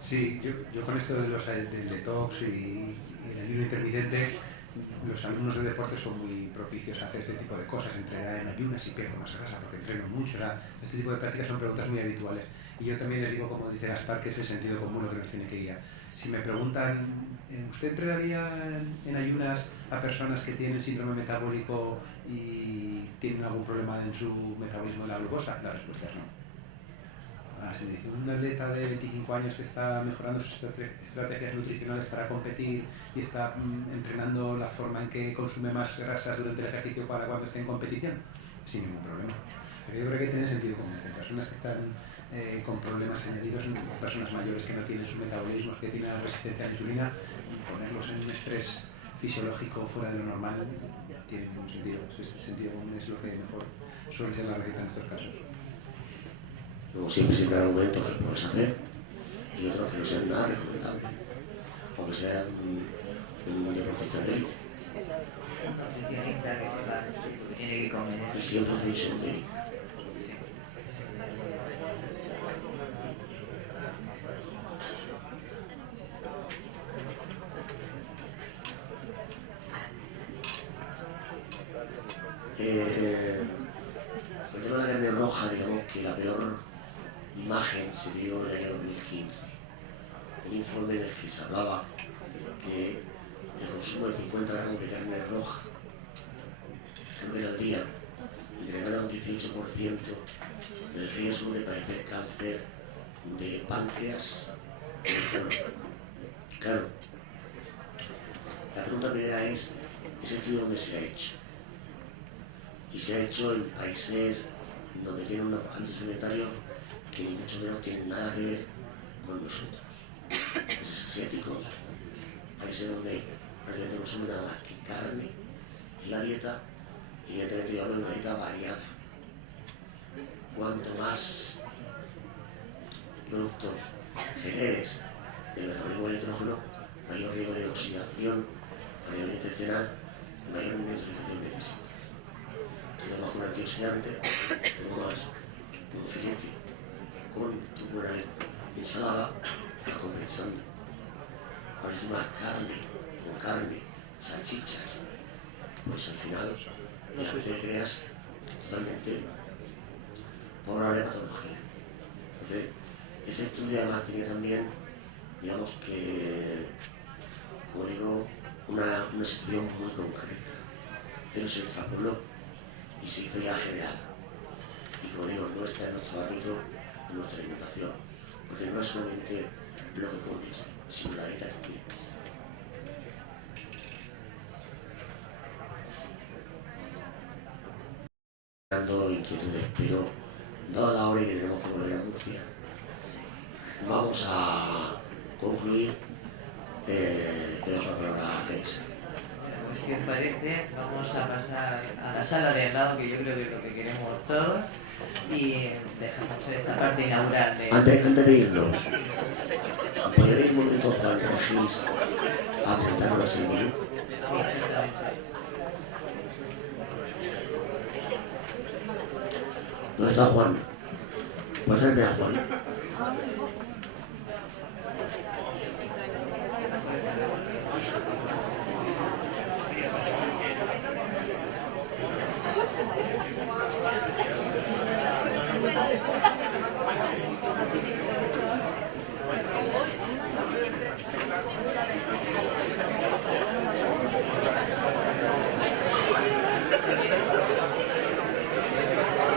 Sí, yo con esto de del detox y el ayuno intermitente, los alumnos de deporte son muy propicios a hacer este tipo de cosas, entrenar en ayunas y pierdo más grasa porque entreno mucho. Este tipo de prácticas son preguntas muy habituales. Y yo también les digo, como dice Gaspar, que es el sentido común lo que nos tiene que guiar. Si me preguntan, ¿usted entrenaría en ayunas a personas que tienen síndrome metabólico y tienen algún problema en su metabolismo de la glucosa? La respuesta es no. Si me dice un atleta de 25 años que está mejorando sus estrategias nutricionales para competir y está entrenando la forma en que consume más grasas durante el ejercicio para cuando esté en competición, sin ningún problema. Pero yo creo que tiene sentido común. Personas que están con problemas añadidos, personas mayores que no tienen su metabolismo, que tienen resistencia a la insulina, ponerlos en un estrés fisiológico fuera de lo normal no tiene ningún sentido. El sentido común es lo que mejor suele ser la receta en estos casos. Luego siempre hay argumentos que puedes hacer y otros que no sean nada recomendables, aunque sea un deportista de élite. Un nutricionista que sepa que tiene que comer. Y siempre revisión médica. El tema de la carne roja, digamos que la peor imagen se dio en el año 2015. Un informe en el que se hablaba que el consumo de 50 gramos de carne roja, creo que al día, generaba un 18% del riesgo de padecer cáncer de páncreas y de colon. Claro, la pregunta primera es, ¿ese estudio dónde se ha hecho? Y se ha hecho en países donde tienen unos hábitos alimentarios que ni mucho menos tienen nada que ver con nosotros. Países asiáticos, países donde prácticamente consumen nada más que carne en la dieta, y evidentemente yo hablo de una dieta variada. Cuanto más productos generes del metabolismo del nitrógeno, mayor riesgo de oxidación a nivel intestinal y mayor neutralización necesitas. Si tomas un antioxidante, tomas un filete con tu buena ensalada, estás compensando. Ahora si tomas carne, salchichas, pues al final ya te creas totalmente favorable a patología. Entonces, ese estudio además tenía también, digamos que, como digo, una sección muy concreta, pero se extrapoló y se hizo ya general. Y como digo, no está en nuestro ámbito, en nuestra alimentación, porque no es solamente lo que comes, sino la dieta que tienes. Dando inquietudes, pero dada la hora y que tenemos que volver a Murcia, vamos a concluir. Le dejo la palabra a Rex. Pues si os parece, vamos a pasar a la sala de al lado, que yo creo que es lo que queremos todos, y dejamos esta parte inaugural de... Antes de irnos, ¿podría ir un momento Juan Regis a presentarnos el menú? Sí, exactamente. ¿Dónde está Juan? ¿Puedes traerme a Juan?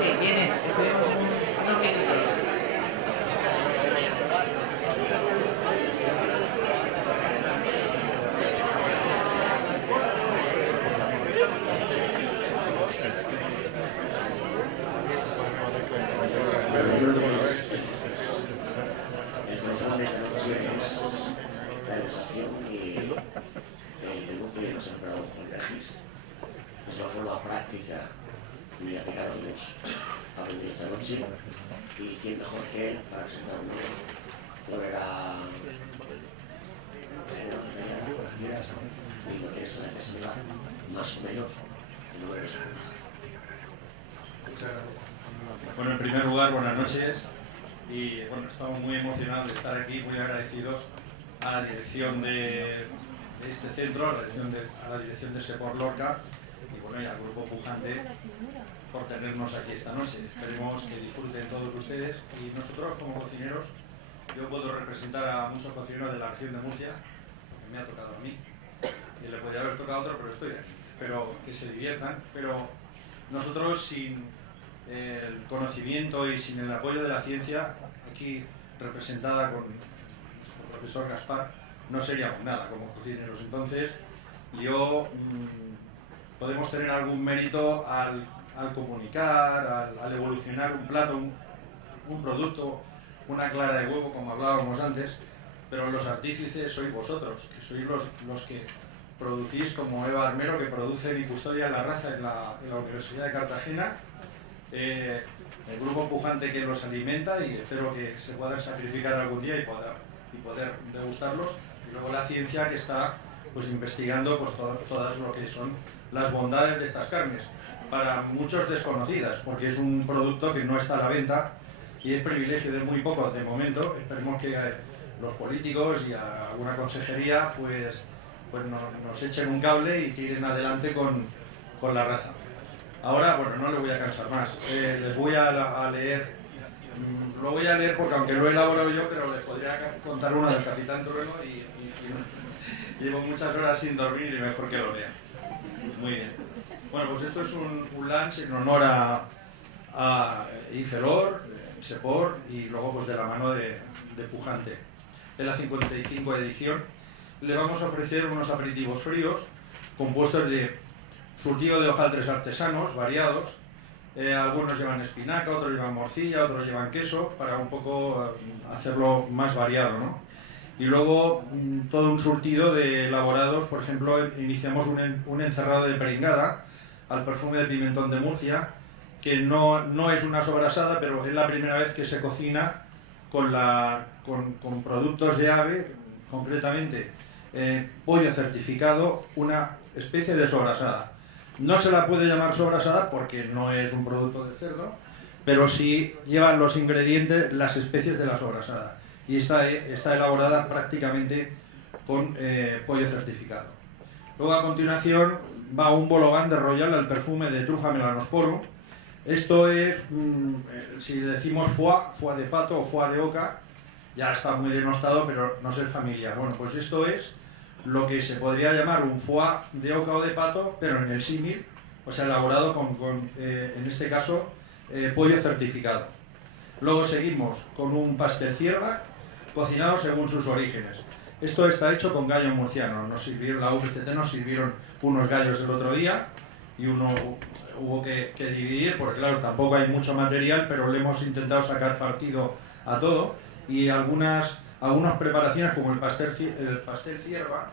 Sí, viene, esperemos unos minutos. El corazón de esta noche es la educación y el menú que nos ha preparado Juan Regis. Es una forma práctica de aplicar lo que hemos aprendido esta noche, y quién mejor que él para presentarnos lo que es la necesidad, más o menos, de lo que es. Bueno, en primer lugar, buenas noches, y bueno, estamos muy emocionados de estar aquí, muy agradecidos a la dirección de este centro, a la dirección de Sepor Lorca, y bueno, y al Grupo Pujante por tenernos aquí esta noche. Esperemos que disfruten todos ustedes, y nosotros como cocineros, yo puedo representar a muchos cocineros de la región de Murcia, que me ha tocado a mí, y le podría haber tocado a otro, pero estoy aquí, pero que se diviertan. Pero nosotros, sin el conocimiento y sin el apoyo de la ciencia, aquí representada con nuestro profesor Gaspar, no seríamos nada como cocineros. Entonces, podemos tener algún mérito al comunicar, al evolucionar un plato, un producto, una clara de huevo, como hablábamos antes, pero los artífices sois vosotros, que sois los que producís, como Eva Armero, que produce y custodia la raza en la Universidad de Cartagena, el Grupo Pujante que los alimenta, y espero que se puedan sacrificar algún día y poder degustarlos, y luego la ciencia que está pues investigando pues todas lo que son las bondades de estas carnes, para muchos desconocidas, porque es un producto que no está a la venta y es privilegio de muy pocos de momento. Esperemos que los políticos y alguna consejería pues nos echen un cable y tiren adelante con la raza. Ahora, bueno, no le voy a cansar más. Les voy a leer, lo voy a leer porque aunque lo he elaborado yo, pero les podría contar uno del Capitán Trueno y llevo muchas horas sin dormir y mejor que lo lea. Muy bien. Bueno, pues esto es un lunch en honor a Ifelor, Sepor y luego pues de la mano de Pujante. En la 55 edición le vamos a ofrecer unos aperitivos fríos compuestos de surtido de hojaldres artesanos variados. Algunos llevan espinaca, otros llevan morcilla, otros llevan queso, para un poco hacerlo más variado, ¿no? Y luego todo un surtido de elaborados, por ejemplo, iniciamos un encerrado de peringada al perfume de pimentón de Murcia, que no es una sobrasada, pero es la primera vez que se cocina con productos de ave, concretamente pollo certificado, una especie de sobrasada. No se la puede llamar sobrasada porque no es un producto de cerdo, pero sí llevan los ingredientes, las especies de la sobrasada. Y está elaborada prácticamente con pollo certificado. Luego a continuación va un bologán de Royal al perfume de trufa melanosporum. Esto es, si decimos foie de pato o foie de oca, ya está muy denostado, pero no es familiar. Bueno, pues esto es lo que se podría llamar un foie de oca o de pato, pero en el símil, o sea, elaborado en este caso, pollo certificado. Luego seguimos con un pastel cierva, cocinado según sus orígenes. Esto está hecho con gallo murciano. La UVCT nos sirvieron unos gallos el otro día y uno hubo que dividir, porque claro, tampoco hay mucho material, pero le hemos intentado sacar partido a todo. Y algunas preparaciones, como el pastel cierva,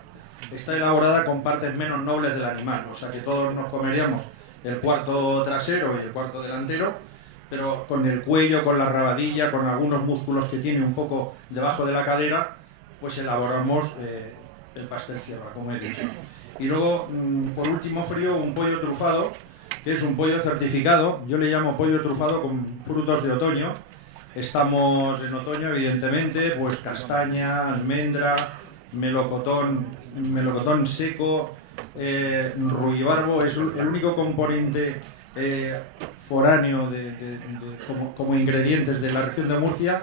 está elaborada con partes menos nobles del animal, o sea que todos nos comeríamos el cuarto trasero y el cuarto delantero, pero con el cuello, con la rabadilla, con algunos músculos que tiene un poco debajo de la cadera, pues elaboramos el pastel cierva, como he dicho. Y luego, por último frío, un pollo trufado, que es un pollo certificado. Yo le llamo pollo trufado con frutos de otoño. Estamos en otoño, evidentemente, pues castaña, almendra, melocotón seco, ruibarbo. Es el único componente foráneo como ingredientes de la región de Murcia,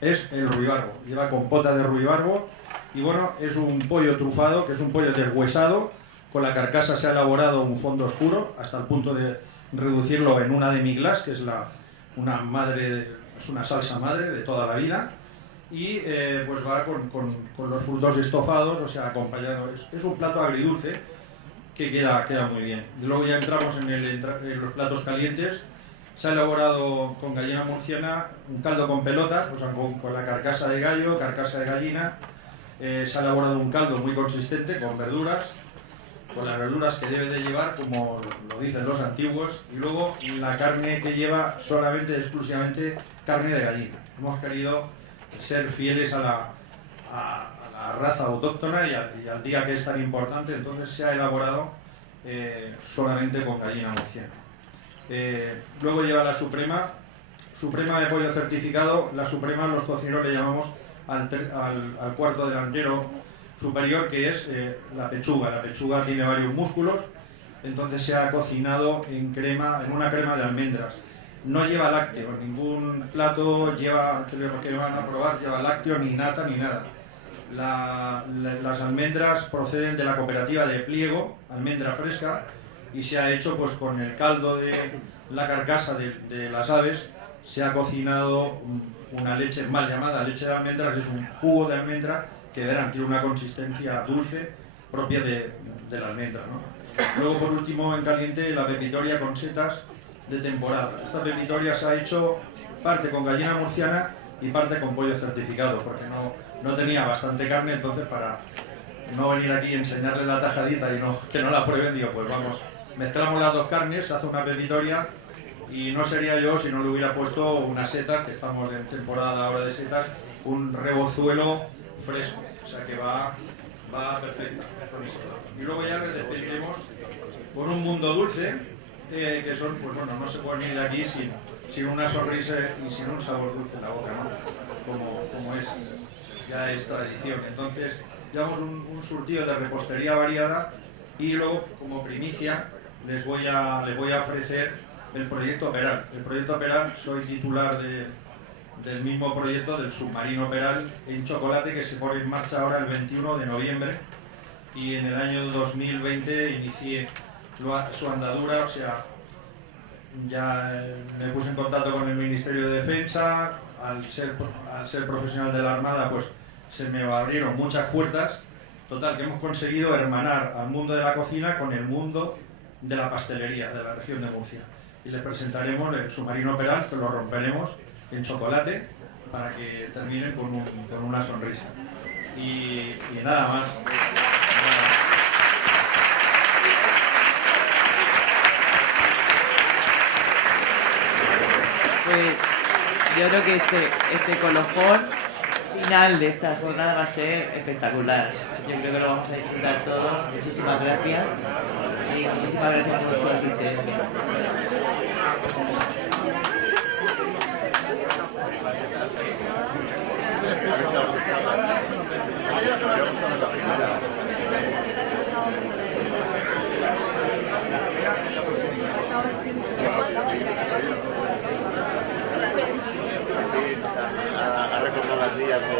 es el ruibarbo. Lleva compota de ruibarbo y bueno, es un pollo trufado, que es un pollo deshuesado. Con la carcasa se ha elaborado un fondo oscuro hasta el punto de reducirlo en una demi-glace, que es una salsa madre de toda la vida, y pues va con los frutos estofados, o sea, acompañado. Es un plato agridulce que queda muy bien. Y luego ya entramos en los platos calientes. Se ha elaborado con gallina murciana un caldo con pelotas, o sea, con la carcasa de gallo, carcasa de gallina. Se ha elaborado un caldo muy consistente con verduras, con las verduras que debe de llevar, como lo dicen los antiguos, y luego la carne que lleva exclusivamente carne de gallina. Hemos querido ser fieles a la raza autóctona y al día que es tan importante, entonces se ha elaborado solamente con gallina murciana. Luego lleva la suprema de pollo certificado. La suprema los cocineros le llamamos al cuarto delantero superior, que es la pechuga. La pechuga tiene varios músculos, entonces se ha cocinado en una crema de almendras. No lleva lácteo, ningún plato que van a probar lleva lácteo, ni nata, ni nada. Las almendras proceden de la cooperativa de Pliego, almendra fresca, y se ha hecho pues con el caldo de la carcasa de las aves. Se ha cocinado una leche mal llamada leche de almendras, es un jugo de almendra que verán, tiene una consistencia dulce propia de la almendra, ¿no? Luego, por último, en caliente, la pepitoria con setas de temporada. Esta pepitoria se ha hecho parte con gallina murciana y parte con pollo certificado, porque no tenía bastante carne, entonces para no venir aquí y enseñarle la tajadita y que no la prueben, digo, pues vamos, mezclamos las dos carnes, se hace una pepitoria, y no sería yo si no le hubiera puesto unas setas, que estamos en temporada ahora de setas, un rebozuelo fresco, o sea que va perfecta. Y luego ya les despediremos con un mundo dulce, que son, pues bueno, no se pueden ir de aquí sin una sonrisa y sin un sabor dulce en la boca, ¿no? Como ya es tradición. Entonces llevamos un surtido de repostería variada y luego, como primicia, les voy a ofrecer el proyecto Peral. El proyecto Peral, soy titular del mismo proyecto del submarino Peral en chocolate, que se pone en marcha ahora el 21 de noviembre, y en el año 2020 inicié su andadura. O sea, ya me puse en contacto con el Ministerio de Defensa. Al ser profesional de la Armada, pues se me abrieron muchas puertas. Total, que hemos conseguido hermanar al mundo de la cocina con el mundo de la pastelería de la región de Murcia. Y les presentaremos el submarino Peral, que lo romperemos en chocolate para que terminen con una sonrisa. Y nada más. Pues yo creo que este colofón final de esta jornada va a ser espectacular. Yo creo que lo vamos a disfrutar todos. Muchísimas gracias y muchísimas gracias por su asistencia. A recordar las días de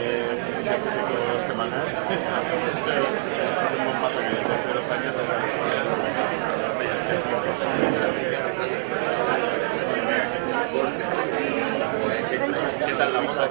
ciclo semanal. Es un buen paso que después de 2 años ¿Qué tal la boda?